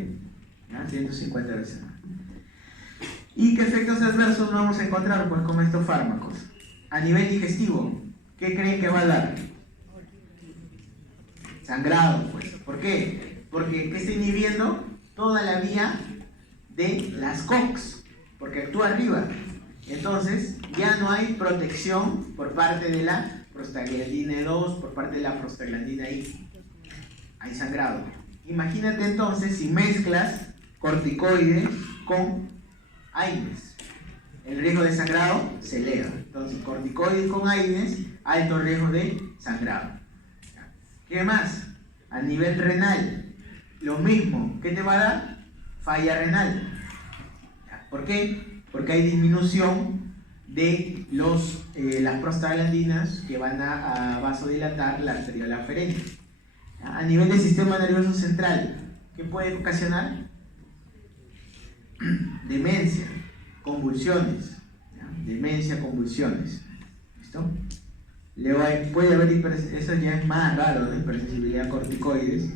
¿ya? 150 veces más. ¿Y qué efectos adversos vamos a encontrar, pues, con estos fármacos? A nivel digestivo, ¿qué creen que va a dar? Sangrado, pues. ¿Por qué? Porque ¿qué está inhibiendo? Toda la vía de las COX, porque actúa arriba. Entonces ya no hay protección por parte de la prostaglandina 2, por parte de la prostaglandina I. Hay sangrado. Imagínate entonces si mezclas corticoides con AINES. El riesgo de sangrado se eleva. Entonces corticoides con AINES, alto riesgo de sangrado. ¿Qué más? A nivel renal, lo mismo. ¿Qué te va a dar? Falla renal. ¿Por qué? Porque hay disminución de las prostaglandinas que van a vasodilatar la arteriola aferente. A nivel del sistema nervioso central, ¿qué puede ocasionar? Demencia, convulsiones. ¿Ya? Demencia, convulsiones. ¿Listo? Luego puede haber eso ya es más raro, ¿no? Hipersensibilidad a corticoides.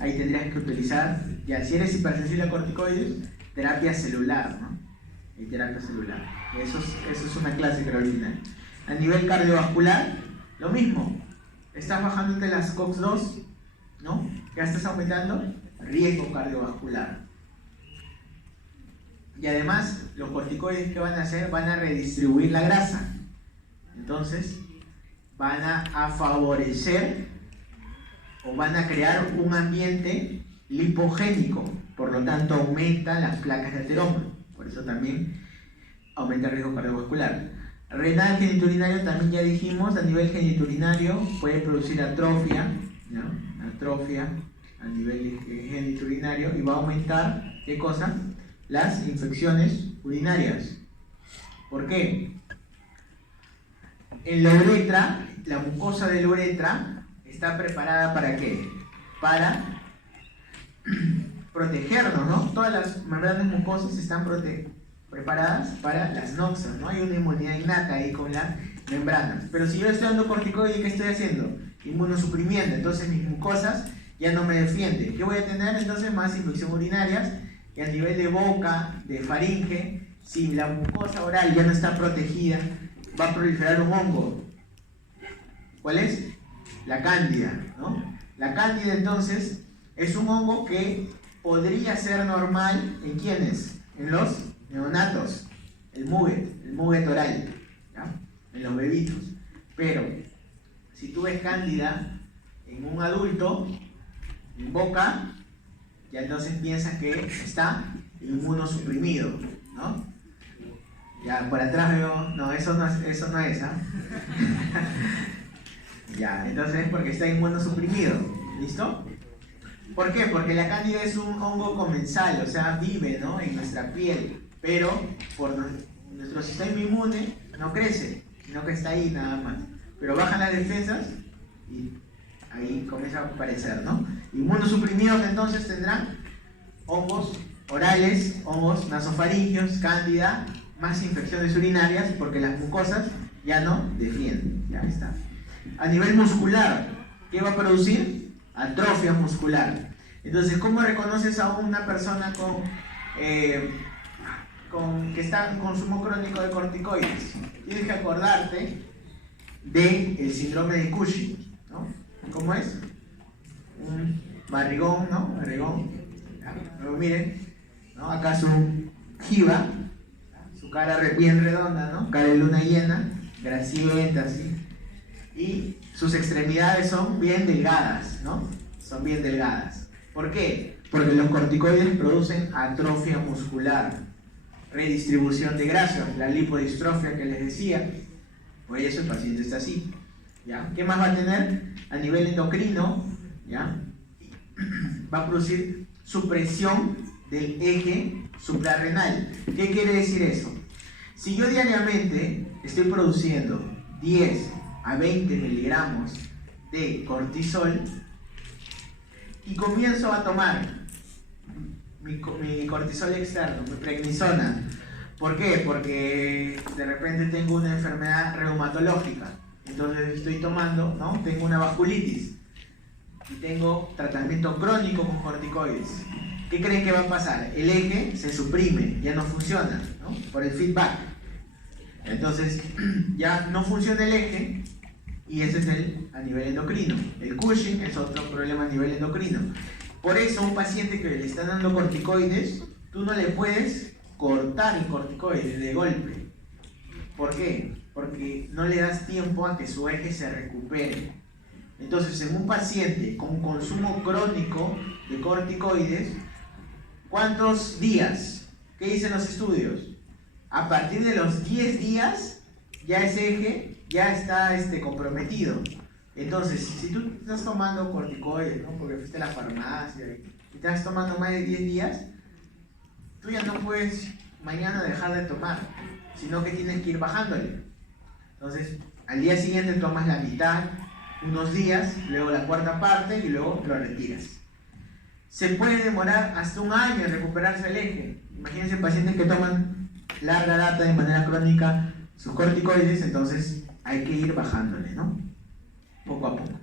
Ahí tendrías que utilizar, ya si eres hipersensible a corticoides, terapia celular, ¿no? Terapia celular. Eso es una clase extraordinaria. A nivel cardiovascular, lo mismo. Estás bajándote las COX-2, ¿no? Ya estás aumentando riesgo cardiovascular. Y además, los corticoides que van a hacer, van a redistribuir la grasa. Entonces, van a favorecer o van a crear un ambiente lipogénico, por lo tanto aumenta las placas de aterómero, por eso también aumenta el riesgo cardiovascular. Renal genitourinario también ya dijimos, a nivel genitourinario puede producir atrofia, ¿no? Atrofia a nivel genitourinario y va a aumentar, ¿qué cosa? Las infecciones urinarias. ¿Por qué? En la uretra, la mucosa de la uretra está preparada ¿para qué? Para protegernos, ¿no? Todas las membranas mucosas están preparadas para las noxas, ¿no? Hay una inmunidad innata ahí con las membranas. Pero si yo estoy dando corticoide, ¿qué estoy haciendo? Inmunosuprimiendo. Entonces mis mucosas ya no me defiende. ¿Qué voy a tener entonces? Más infección urinarias, y a nivel de boca, de faringe, si la mucosa oral ya no está protegida, va a proliferar un hongo. ¿Cuál es? La cándida, ¿no? La cándida entonces es un hongo que podría ser normal ¿en quiénes? En los neonatos, el muget oral, ¿ya? En los bebitos. Pero si tú ves cándida en un adulto, en boca, ya entonces piensas que está inmunosuprimido, ¿no? Ya por atrás veo, no, eso no es, ¿ah? Ya, entonces es porque está inmunosuprimido, ¿listo? ¿Por qué? Porque la cándida es un hongo comensal, o sea, vive, ¿no?, en nuestra piel, pero por nuestro sistema inmune no crece, sino que está ahí nada más. Pero bajan las defensas y ahí comienza a aparecer, ¿no? Inmunosuprimidos entonces tendrán hongos orales, hongos nasofaringios, cándida, más infecciones urinarias, porque las mucosas ya no defienden, ya está. A nivel muscular, ¿qué va a producir? Atrofia muscular. Entonces, ¿cómo reconoces a una persona que está en consumo crónico de corticoides? Tienes que acordarte del síndrome de Cushing, ¿no? ¿Cómo es? Un barrigón, ¿no? Barrigón. Luego miren, ¿no? Acá su jiba, su cara bien redonda, ¿no? Cara de luna llena, grasienta, así. Y sus extremidades son bien delgadas, ¿no? Son bien delgadas. ¿Por qué? Porque los corticoides producen atrofia muscular, redistribución de grasa, la lipodistrofia que les decía. Por eso el paciente está así, ¿ya? ¿Qué más va a tener? A nivel endocrino, ¿ya? Va a producir supresión del eje suprarrenal. ¿Qué quiere decir eso? Si yo diariamente estoy produciendo 10 a 20 miligramos de cortisol y comienzo a tomar mi cortisol externo, mi prednisona. ¿Por qué? Porque de repente tengo una enfermedad reumatológica, entonces estoy tomando, ¿no? Tengo una vasculitis y tengo tratamiento crónico con corticoides. ¿Qué creen que va a pasar? El eje se suprime, ya no funciona, ¿no? Por el feedback. Entonces ya no funciona el eje y ese es a nivel endocrino. El Cushing es otro problema a nivel endocrino. Por eso un paciente que le están dando corticoides, tú no le puedes cortar el corticoide de golpe. ¿Por qué? Porque no le das tiempo a que su eje se recupere. Entonces, en un paciente con consumo crónico de corticoides, ¿cuántos días? ¿Qué dicen los estudios? A partir de los 10 días, ya ese eje ya está comprometido. Entonces, si tú estás tomando corticoides, ¿no?, porque fuiste a la farmacia y estás tomando más de 10 días, tú ya no puedes mañana dejar de tomar, sino que tienes que ir bajándole. Entonces, al día siguiente tomas la mitad, unos días, luego la cuarta parte y luego lo retiras. Se puede demorar hasta un año en recuperarse el eje. Imagínense pacientes que toman larga data de manera crónica sus corticoides, entonces hay que ir bajándole, ¿no? Poco a poco.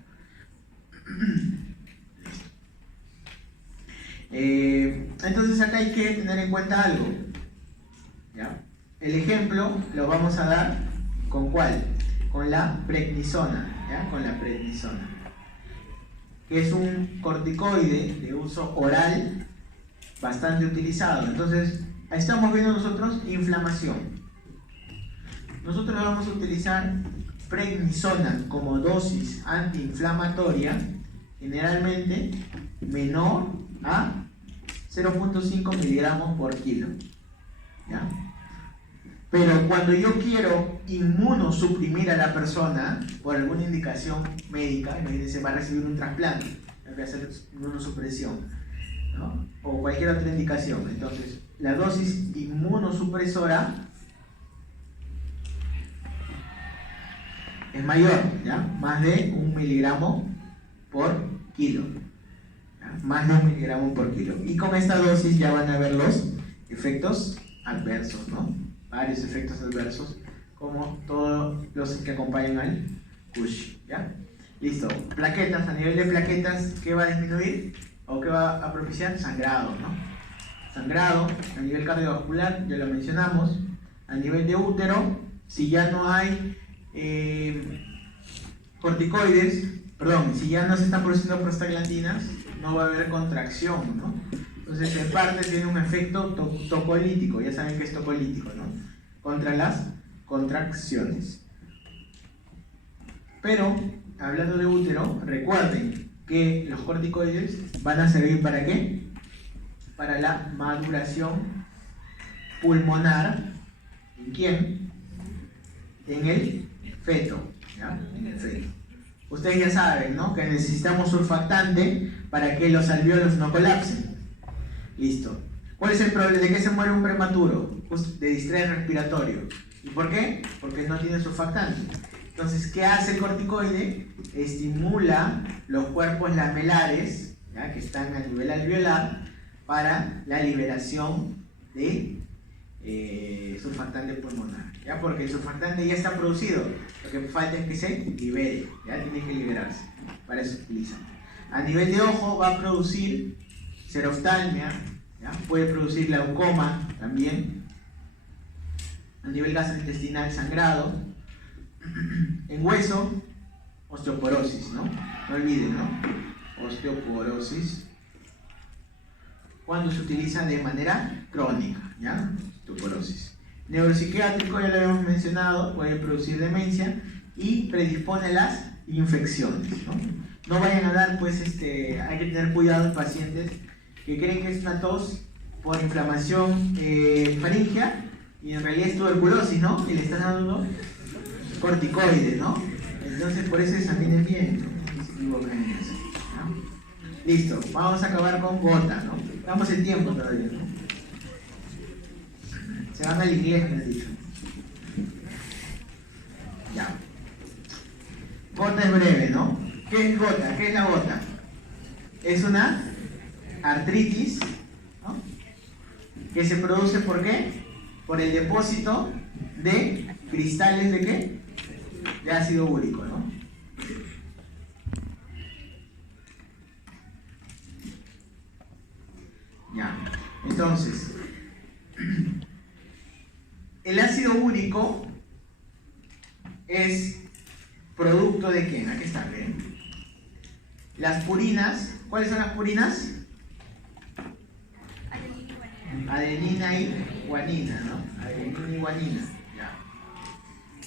Entonces acá hay que tener en cuenta algo, ¿ya? El ejemplo lo vamos a dar ¿con cuál? Con la prednisona, ¿ya? Con la prednisona, que es un corticoide de uso oral bastante utilizado. Entonces ahí estamos viendo nosotros inflamación. Nosotros vamos a utilizar prednisona como dosis antiinflamatoria, generalmente menor a 0.5 miligramos por kilo, ¿ya? Pero cuando yo quiero inmunosuprimir a la persona por alguna indicación médica, imagínense, va a recibir un trasplante, hay que hacer inmunosupresión, ¿no?, o cualquier otra indicación. Entonces, la dosis inmunosupresora es mayor, ¿ya? Más de 1 miligramo por kilo, ¿ya? Más de 1 miligramo por kilo. Y con esta dosis ya van a ver los efectos adversos, ¿no? Varios efectos adversos, como todos los que acompañan al Cushing, ¿ya? Listo. Plaquetas, a nivel de plaquetas, ¿qué va a disminuir? ¿O qué va a propiciar? Sangrado, ¿no? Sangrado, a nivel cardiovascular, ya lo mencionamos. A nivel de útero, si ya no hay corticoides, perdón, si ya no se están produciendo prostaglandinas, no va a haber contracción, ¿no? Entonces, en parte tiene un efecto tocolítico, ya saben que es tocolítico, ¿no? Contra las contracciones. Pero, hablando de útero, recuerden que los corticoides van a servir ¿para qué? Para la maduración pulmonar. ¿En quién? En el feto, ¿ya? En el feto. Ustedes ya saben, ¿no? Que necesitamos surfactante para que los alvéolos no colapsen. Listo. ¿Cuál es el problema? ¿De qué se muere un prematuro? Pues de distrés respiratorio. ¿Y por qué? Porque no tiene surfactante. Entonces, ¿qué hace el corticoide? Estimula los cuerpos lamelares, ¿ya? Que están a nivel alveolar, para la liberación de surfactante pulmonar, ¿ya? Porque el surfactante ya está producido, lo que falta es que se libere, ya tiene que liberarse, para eso se utiliza. A nivel de ojo va a producir seroftalmia, ¿ya? Puede producir glaucoma también. A nivel gastrointestinal, sangrado. En hueso, osteoporosis, ¿no? No olviden, ¿no? Osteoporosis, cuando se utiliza de manera crónica, ¿ya? Osteoporosis. Neuropsiquiátrico, ya lo habíamos mencionado, puede producir demencia y predispone a las infecciones, ¿no? No vayan a dar, pues, hay que tener cuidado en pacientes que creen que es una tos por inflamación faríngea y en realidad es tuberculosis, ¿no? Y le están dando corticoides, ¿no? Entonces, por eso examinen bien, ¿no? Listo, vamos a acabar con gota, ¿no? Estamos en tiempo todavía, ¿no? Se van al inglés, me han dicho. Ya. Gota es breve, ¿no? ¿Qué es gota? ¿Qué es la gota? Es una artritis, ¿no? Que se produce ¿por qué? Por el depósito de cristales de ¿qué? De ácido úrico, ¿no? Ya. Entonces, el ácido úrico es producto de ¿quién? Aquí está, ¿ven? Las purinas. ¿Cuáles son las purinas? Adenina y guanina, ¿no? Adenina y guanina. Ya.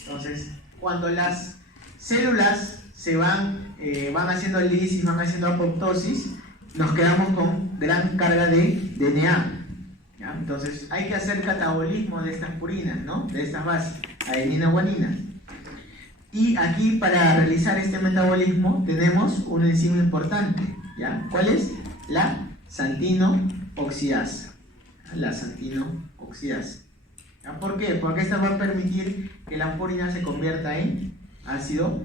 Entonces, cuando las células se van haciendo lisis, van haciendo apoptosis, nos quedamos con gran carga de DNA. ¿Ya? Entonces, hay que hacer catabolismo de estas purinas, ¿no? De estas bases, adenina, guanina. Y aquí, para realizar este metabolismo, tenemos una enzima importante, ¿ya? ¿Cuál es? La xantinooxidasa. La xantinooxidasa. ¿Ya? ¿Por qué? Porque esta va a permitir que la purina se convierta en ácido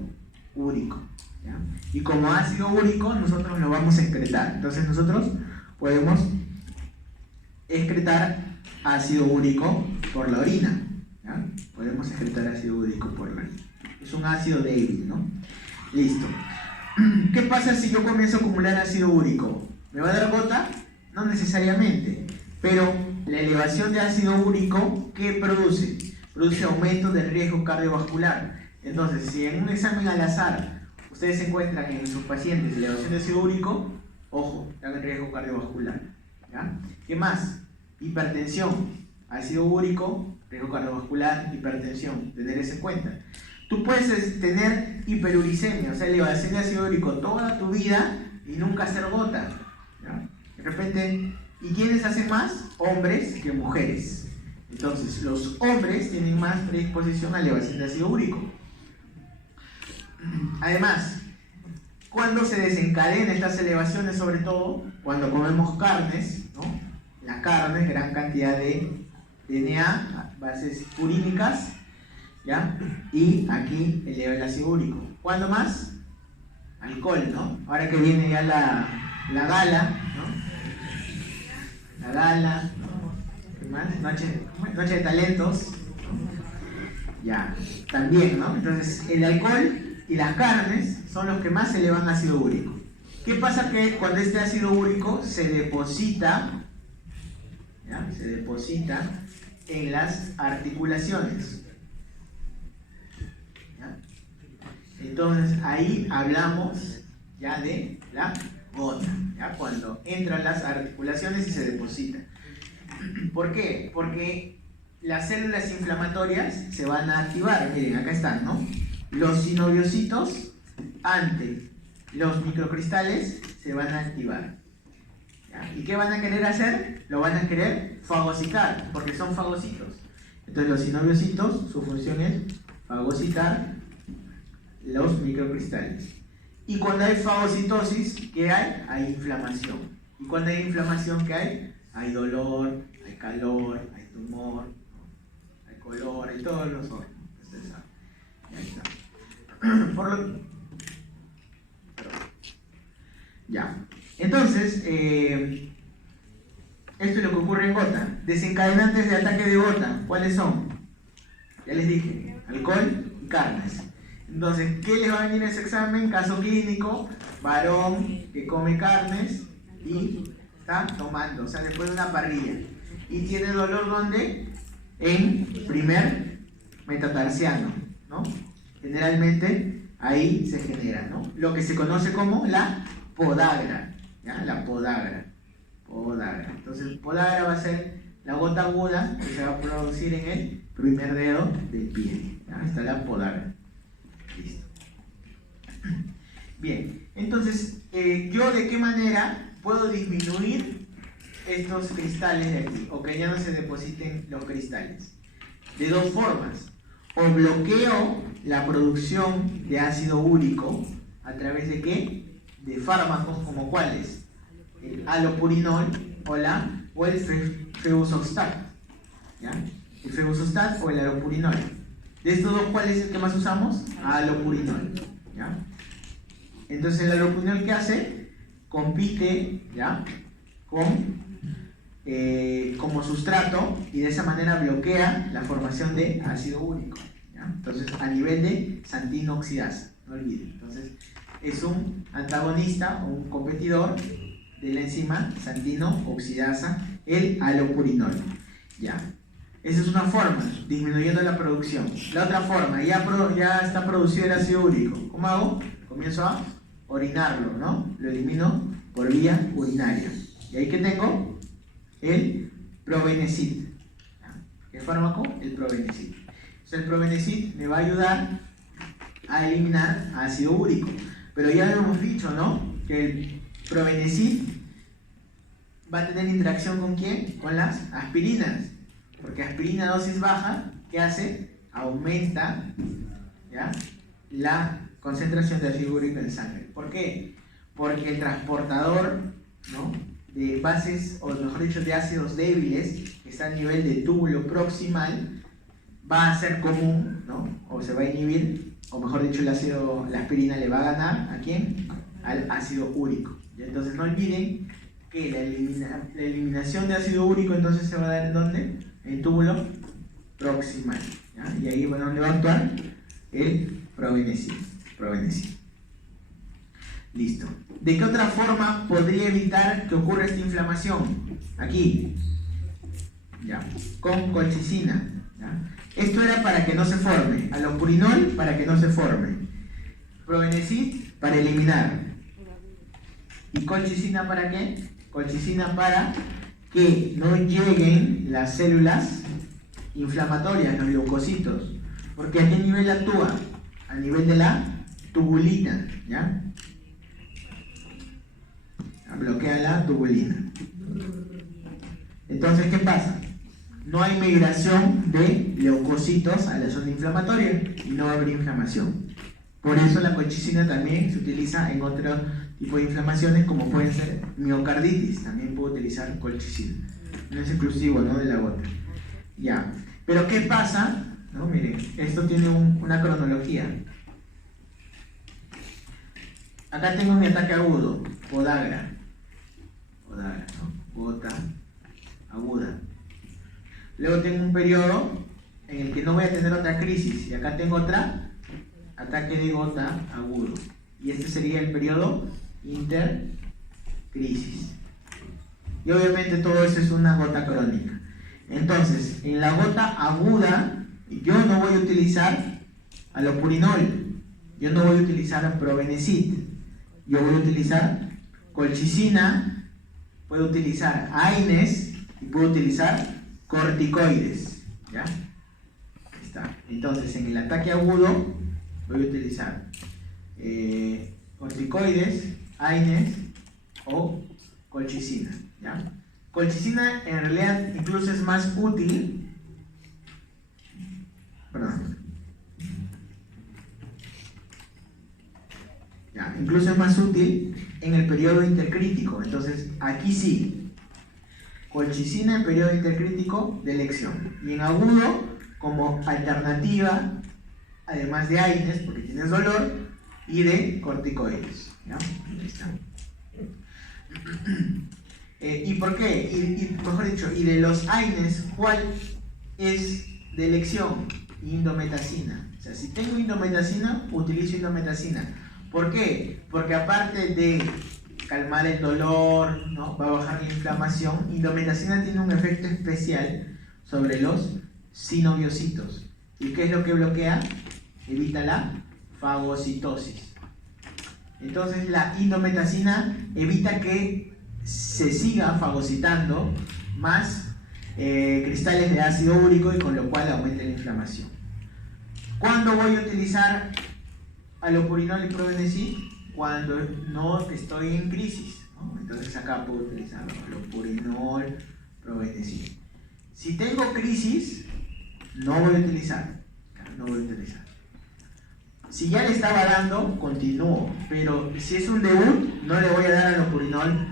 úrico, ¿ya? Y como ácido úrico, nosotros lo vamos a excretar. Entonces, nosotros podemos excretar ácido úrico por la orina, ¿ya? Podemos excretar ácido úrico por la orina. Es un ácido débil, ¿no? Listo. ¿Qué pasa si yo comienzo a acumular ácido úrico? ¿Me va a dar gota? No necesariamente. Pero la elevación de ácido úrico, ¿qué produce? Produce aumento del riesgo cardiovascular. Entonces, si en un examen al azar ustedes encuentran en sus pacientes elevación de ácido úrico, ojo, están en riesgo cardiovascular, ¿ya? ¿Qué más? Hipertensión, ácido úrico, riesgo cardiovascular, hipertensión, tener eso en cuenta. Tú puedes tener hiperuricemia, o sea, elevación de ácido úrico toda tu vida y nunca hacer gota, ¿ya? De repente, ¿y quiénes hacen más? Hombres que mujeres. Entonces, los hombres tienen más predisposición a elevación de ácido úrico. Además, cuando se desencadenan estas elevaciones, sobre todo cuando comemos carnes, ¿no? La carne, gran cantidad de DNA, bases purínicas, ¿ya? Y aquí eleva el ácido úrico. ¿Cuándo más? Alcohol, ¿no? Ahora que viene ya la gala, ¿no? La gala, ¿no? ¿Qué más? Noche de talentos, ¿no? Ya, también, ¿no? Entonces, el alcohol y las carnes son los que más elevan ácido úrico. ¿Qué pasa? Que cuando este ácido úrico se deposita, ¿ya? Se deposita en las articulaciones. ¿Ya? Entonces ahí hablamos ya de la gota, ¿ya? Cuando entran las articulaciones y se deposita. ¿Por qué? Porque las células inflamatorias se van a activar. Miren, acá están, ¿no? Los sinoviocitos ante los microcristales se van a activar. ¿Ya? ¿Y qué van a querer hacer? Lo van a querer fagocitar, porque son fagocitos. Entonces los sinoviocitos, su función es fagocitar los microcristales. Y cuando hay fagocitosis, ¿qué hay? Hay inflamación. Y cuando hay inflamación, ¿qué hay? Hay dolor, hay calor, hay tumor, ¿no? Hay color, hay todos los órganos. Ustedes saben. Ahí está. Por lo... Ya. Entonces, esto es lo que ocurre en gota. Desencadenantes de ataque de gota, ¿cuáles son? Ya les dije, alcohol y carnes. Entonces, ¿qué les va a venir en ese examen? Caso clínico, varón que come carnes y está tomando, o sea, después de una parrilla. Y tiene dolor, ¿dónde? En primer metatarsiano, ¿no? Generalmente ahí se genera, ¿no? Lo que se conoce como la podagra, ¿ya? La podagra. Podagra. Entonces, podagra va a ser la gota aguda que se va a producir en el primer dedo del pie. ¿Ya? Está la podagra. Listo. Bien, entonces, ¿yo de qué manera puedo disminuir estos cristales de aquí? O que ya no se depositen los cristales. De dos formas. O bloqueo la producción de ácido úrico a través de ¿qué? De fármacos como cuáles, el alopurinol o el febuxostat, ¿ya? El febuxostat o el alopurinol. De estos dos, ¿cuál es el que más usamos? Alopurinol, ¿ya? Entonces el alopurinol, ¿qué hace? Compite, ¿ya? Como sustrato y de esa manera bloquea la formación de ácido úrico, ¿ya? Entonces a nivel de xantina oxidasa, no olviden. Entonces es un antagonista o un competidor de la enzima xantino oxidasa, el alopurinol, ¿ya? Esa es una forma, disminuyendo la producción. La otra forma, ya está producido el ácido úrico. ¿Cómo hago? Comienzo a orinarlo, ¿no? Lo elimino por vía urinaria. ¿Y ahí qué tengo? El probenecid. ¿Qué fármaco? El probenecid. Entonces el probenecid me va a ayudar a eliminar ácido úrico. Pero ya lo hemos dicho, ¿no? Que el probenecid va a tener interacción ¿con quién? Con las aspirinas. Porque aspirina a dosis baja, ¿qué hace? Aumenta, ¿ya? La concentración de ácido úrico en sangre. ¿Por qué? Porque el transportador, ¿no? De bases, o mejor dicho, de ácidos débiles, que está a nivel de túbulo proximal, va a ser común, ¿no? O se va a inhibir, o mejor dicho, la aspirina le va a ganar ¿a quién? Al ácido úrico. Y entonces no olviden que la eliminación de ácido úrico entonces se va a dar ¿en dónde? En túbulo proximal, ¿ya? Y ahí, bueno, le va a actuar el probenecid. Listo. ¿De qué otra forma podría evitar que ocurra esta inflamación? Aquí, ya, con colchicina, ¿ya? Esto era para que no se forme, alopurinol para que no se forme, probenecid para eliminar, y colchicina ¿para qué? Colchicina para que no lleguen las células inflamatorias, los leucocitos, porque ¿a qué nivel actúa? A nivel de la tubulina, ¿ya? Bloquea la tubulina. Entonces, ¿qué pasa? No hay migración de leucocitos a la zona inflamatoria y no va a haber inflamación. Por eso la colchicina también se utiliza en otro tipo de inflamaciones, como pueden ser miocarditis. También puedo utilizar colchicina. No es exclusivo, ¿no?, de la gota. Ya. Pero ¿qué pasa? ¿No? Miren, esto tiene una cronología. Acá tengo mi ataque agudo, podagra, ¿no? Gota aguda. Luego tengo un periodo en el que no voy a tener otra crisis, y acá tengo otra ataque de gota agudo. Y este sería el periodo intercrisis. Y obviamente todo eso es una gota crónica. Entonces, en la gota aguda, yo no voy a utilizar allopurinol, yo no voy a utilizar probenecid, yo voy a utilizar colchicina, puedo utilizar AINES y puedo utilizar corticoides. ¿Ya? Ahí está. Entonces, en el ataque agudo voy a utilizar corticoides, AINES o colchicina. ¿Ya? Colchicina en realidad incluso es más útil. Perdón. ¿Ya? Incluso es más útil en el periodo intercrítico. Entonces, aquí sí. Colchicina en periodo intercrítico de elección. Y en agudo, como alternativa, además de AINES, porque tienes dolor, y de corticoides. ¿Ya? Ahí está. ¿Y por qué? Y mejor dicho, y de los AINES, ¿cuál es de elección? Indometacina. O sea, si tengo indometacina, utilizo indometacina. ¿Por qué? Porque aparte de calmar el dolor, ¿no? Va a bajar la inflamación, indometacina tiene un efecto especial sobre los sinoviocitos. ¿Y qué es lo que bloquea? Evita la fagocitosis. Entonces la indometacina evita que se siga fagocitando más cristales de ácido úrico y con lo cual aumenta la inflamación. ¿Cuándo voy a utilizar allopurinol y probenecid? Cuando no estoy en crisis, ¿no? Entonces acá puedo utilizar allopurinol, probenecid. Si tengo crisis, no voy a utilizar. No voy a utilizar. Si ya le estaba dando, continúo. Pero si es un debut, no le voy a dar allopurinol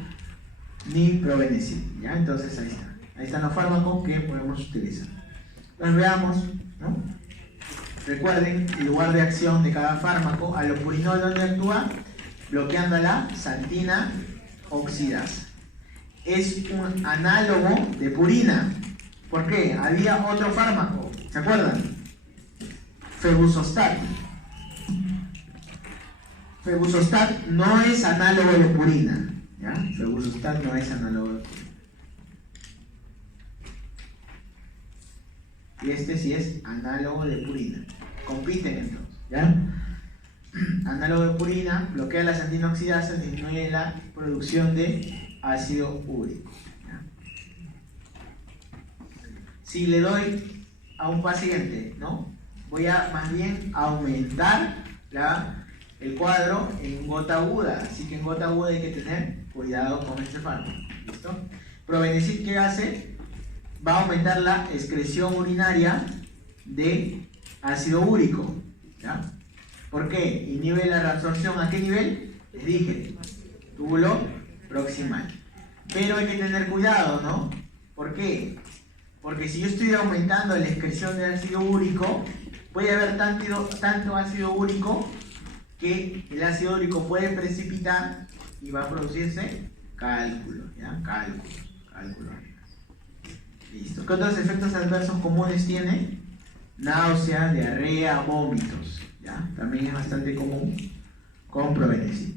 ni probenecid. ¿Ya? Entonces ahí está. Ahí están los fármacos que podemos utilizar. Los veamos, ¿no? Recuerden el lugar de acción de cada fármaco. Allopurinol, ¿dónde actúa? Bloqueando la xantina oxidasa. Es un análogo de purina. ¿Por qué? Había otro fármaco, ¿se acuerdan? Febuxostat. Febuxostat no es análogo de purina. ¿Ya? Febuxostat no es análogo de purina. Y este sí es análogo de purina. Compiten entonces, ¿ya? Análogo de purina, bloquea la xantina oxidasa, disminuye la producción de ácido úrico. ¿Ya? Si le doy a un paciente, ¿no? Voy a más bien aumentar el cuadro en gota aguda. Así que en gota aguda hay que tener cuidado con este fármaco. ¿Listo? Probenecid, ¿qué hace? Va a aumentar la excreción urinaria de ácido úrico. ¿Ya? ¿Por qué? Inhibe la reabsorción. ¿A qué nivel? Les dije, túbulo proximal. Pero hay que tener cuidado, ¿no? ¿Por qué? Porque si yo estoy aumentando la excreción de ácido úrico, puede haber tanto ácido úrico que el ácido úrico puede precipitar y va a producirse cálculo. ¿Ya? Cálculo. Listo. ¿Qué otros efectos adversos comunes tiene? Náusea, diarrea, vómitos. ¿Ya? También es bastante común con probenecid.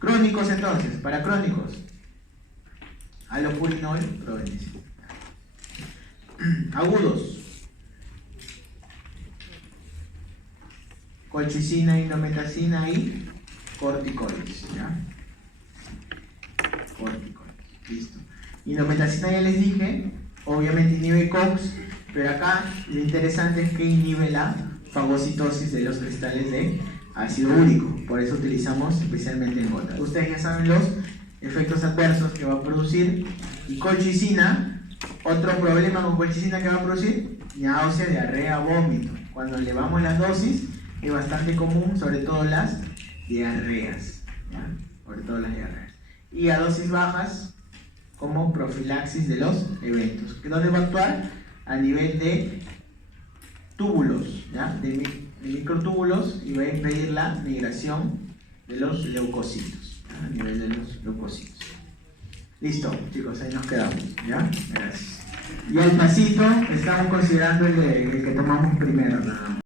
Crónicos entonces, para crónicos, allopurinol, probenecid. Agudos, colchicina, indometacina y corticoides. ¿Ya? Corticoides, listo. Indometacina ya les dije, obviamente inhibe COX, pero acá lo interesante es que inhibe la fagocitosis de los cristales de ácido úrico, por eso utilizamos especialmente en gota. Ustedes ya saben los efectos adversos que va a producir. Y colchicina, otro problema con colchicina que va a producir, náusea, diarrea, vómito. Cuando elevamos las dosis es bastante común, sobre todo las diarreas, ¿ya? Sobre todo las diarreas. Y a dosis bajas, como profilaxis de los eventos. ¿Dónde va a actuar? A nivel de túbulos, ¿ya? De microtúbulos, y va a impedir la migración de los leucocitos, ¿ya? A nivel de los leucocitos. Listo, chicos, ahí nos quedamos, ¿ya? Gracias. Y al pasito estamos considerando el que tomamos primero, nada más.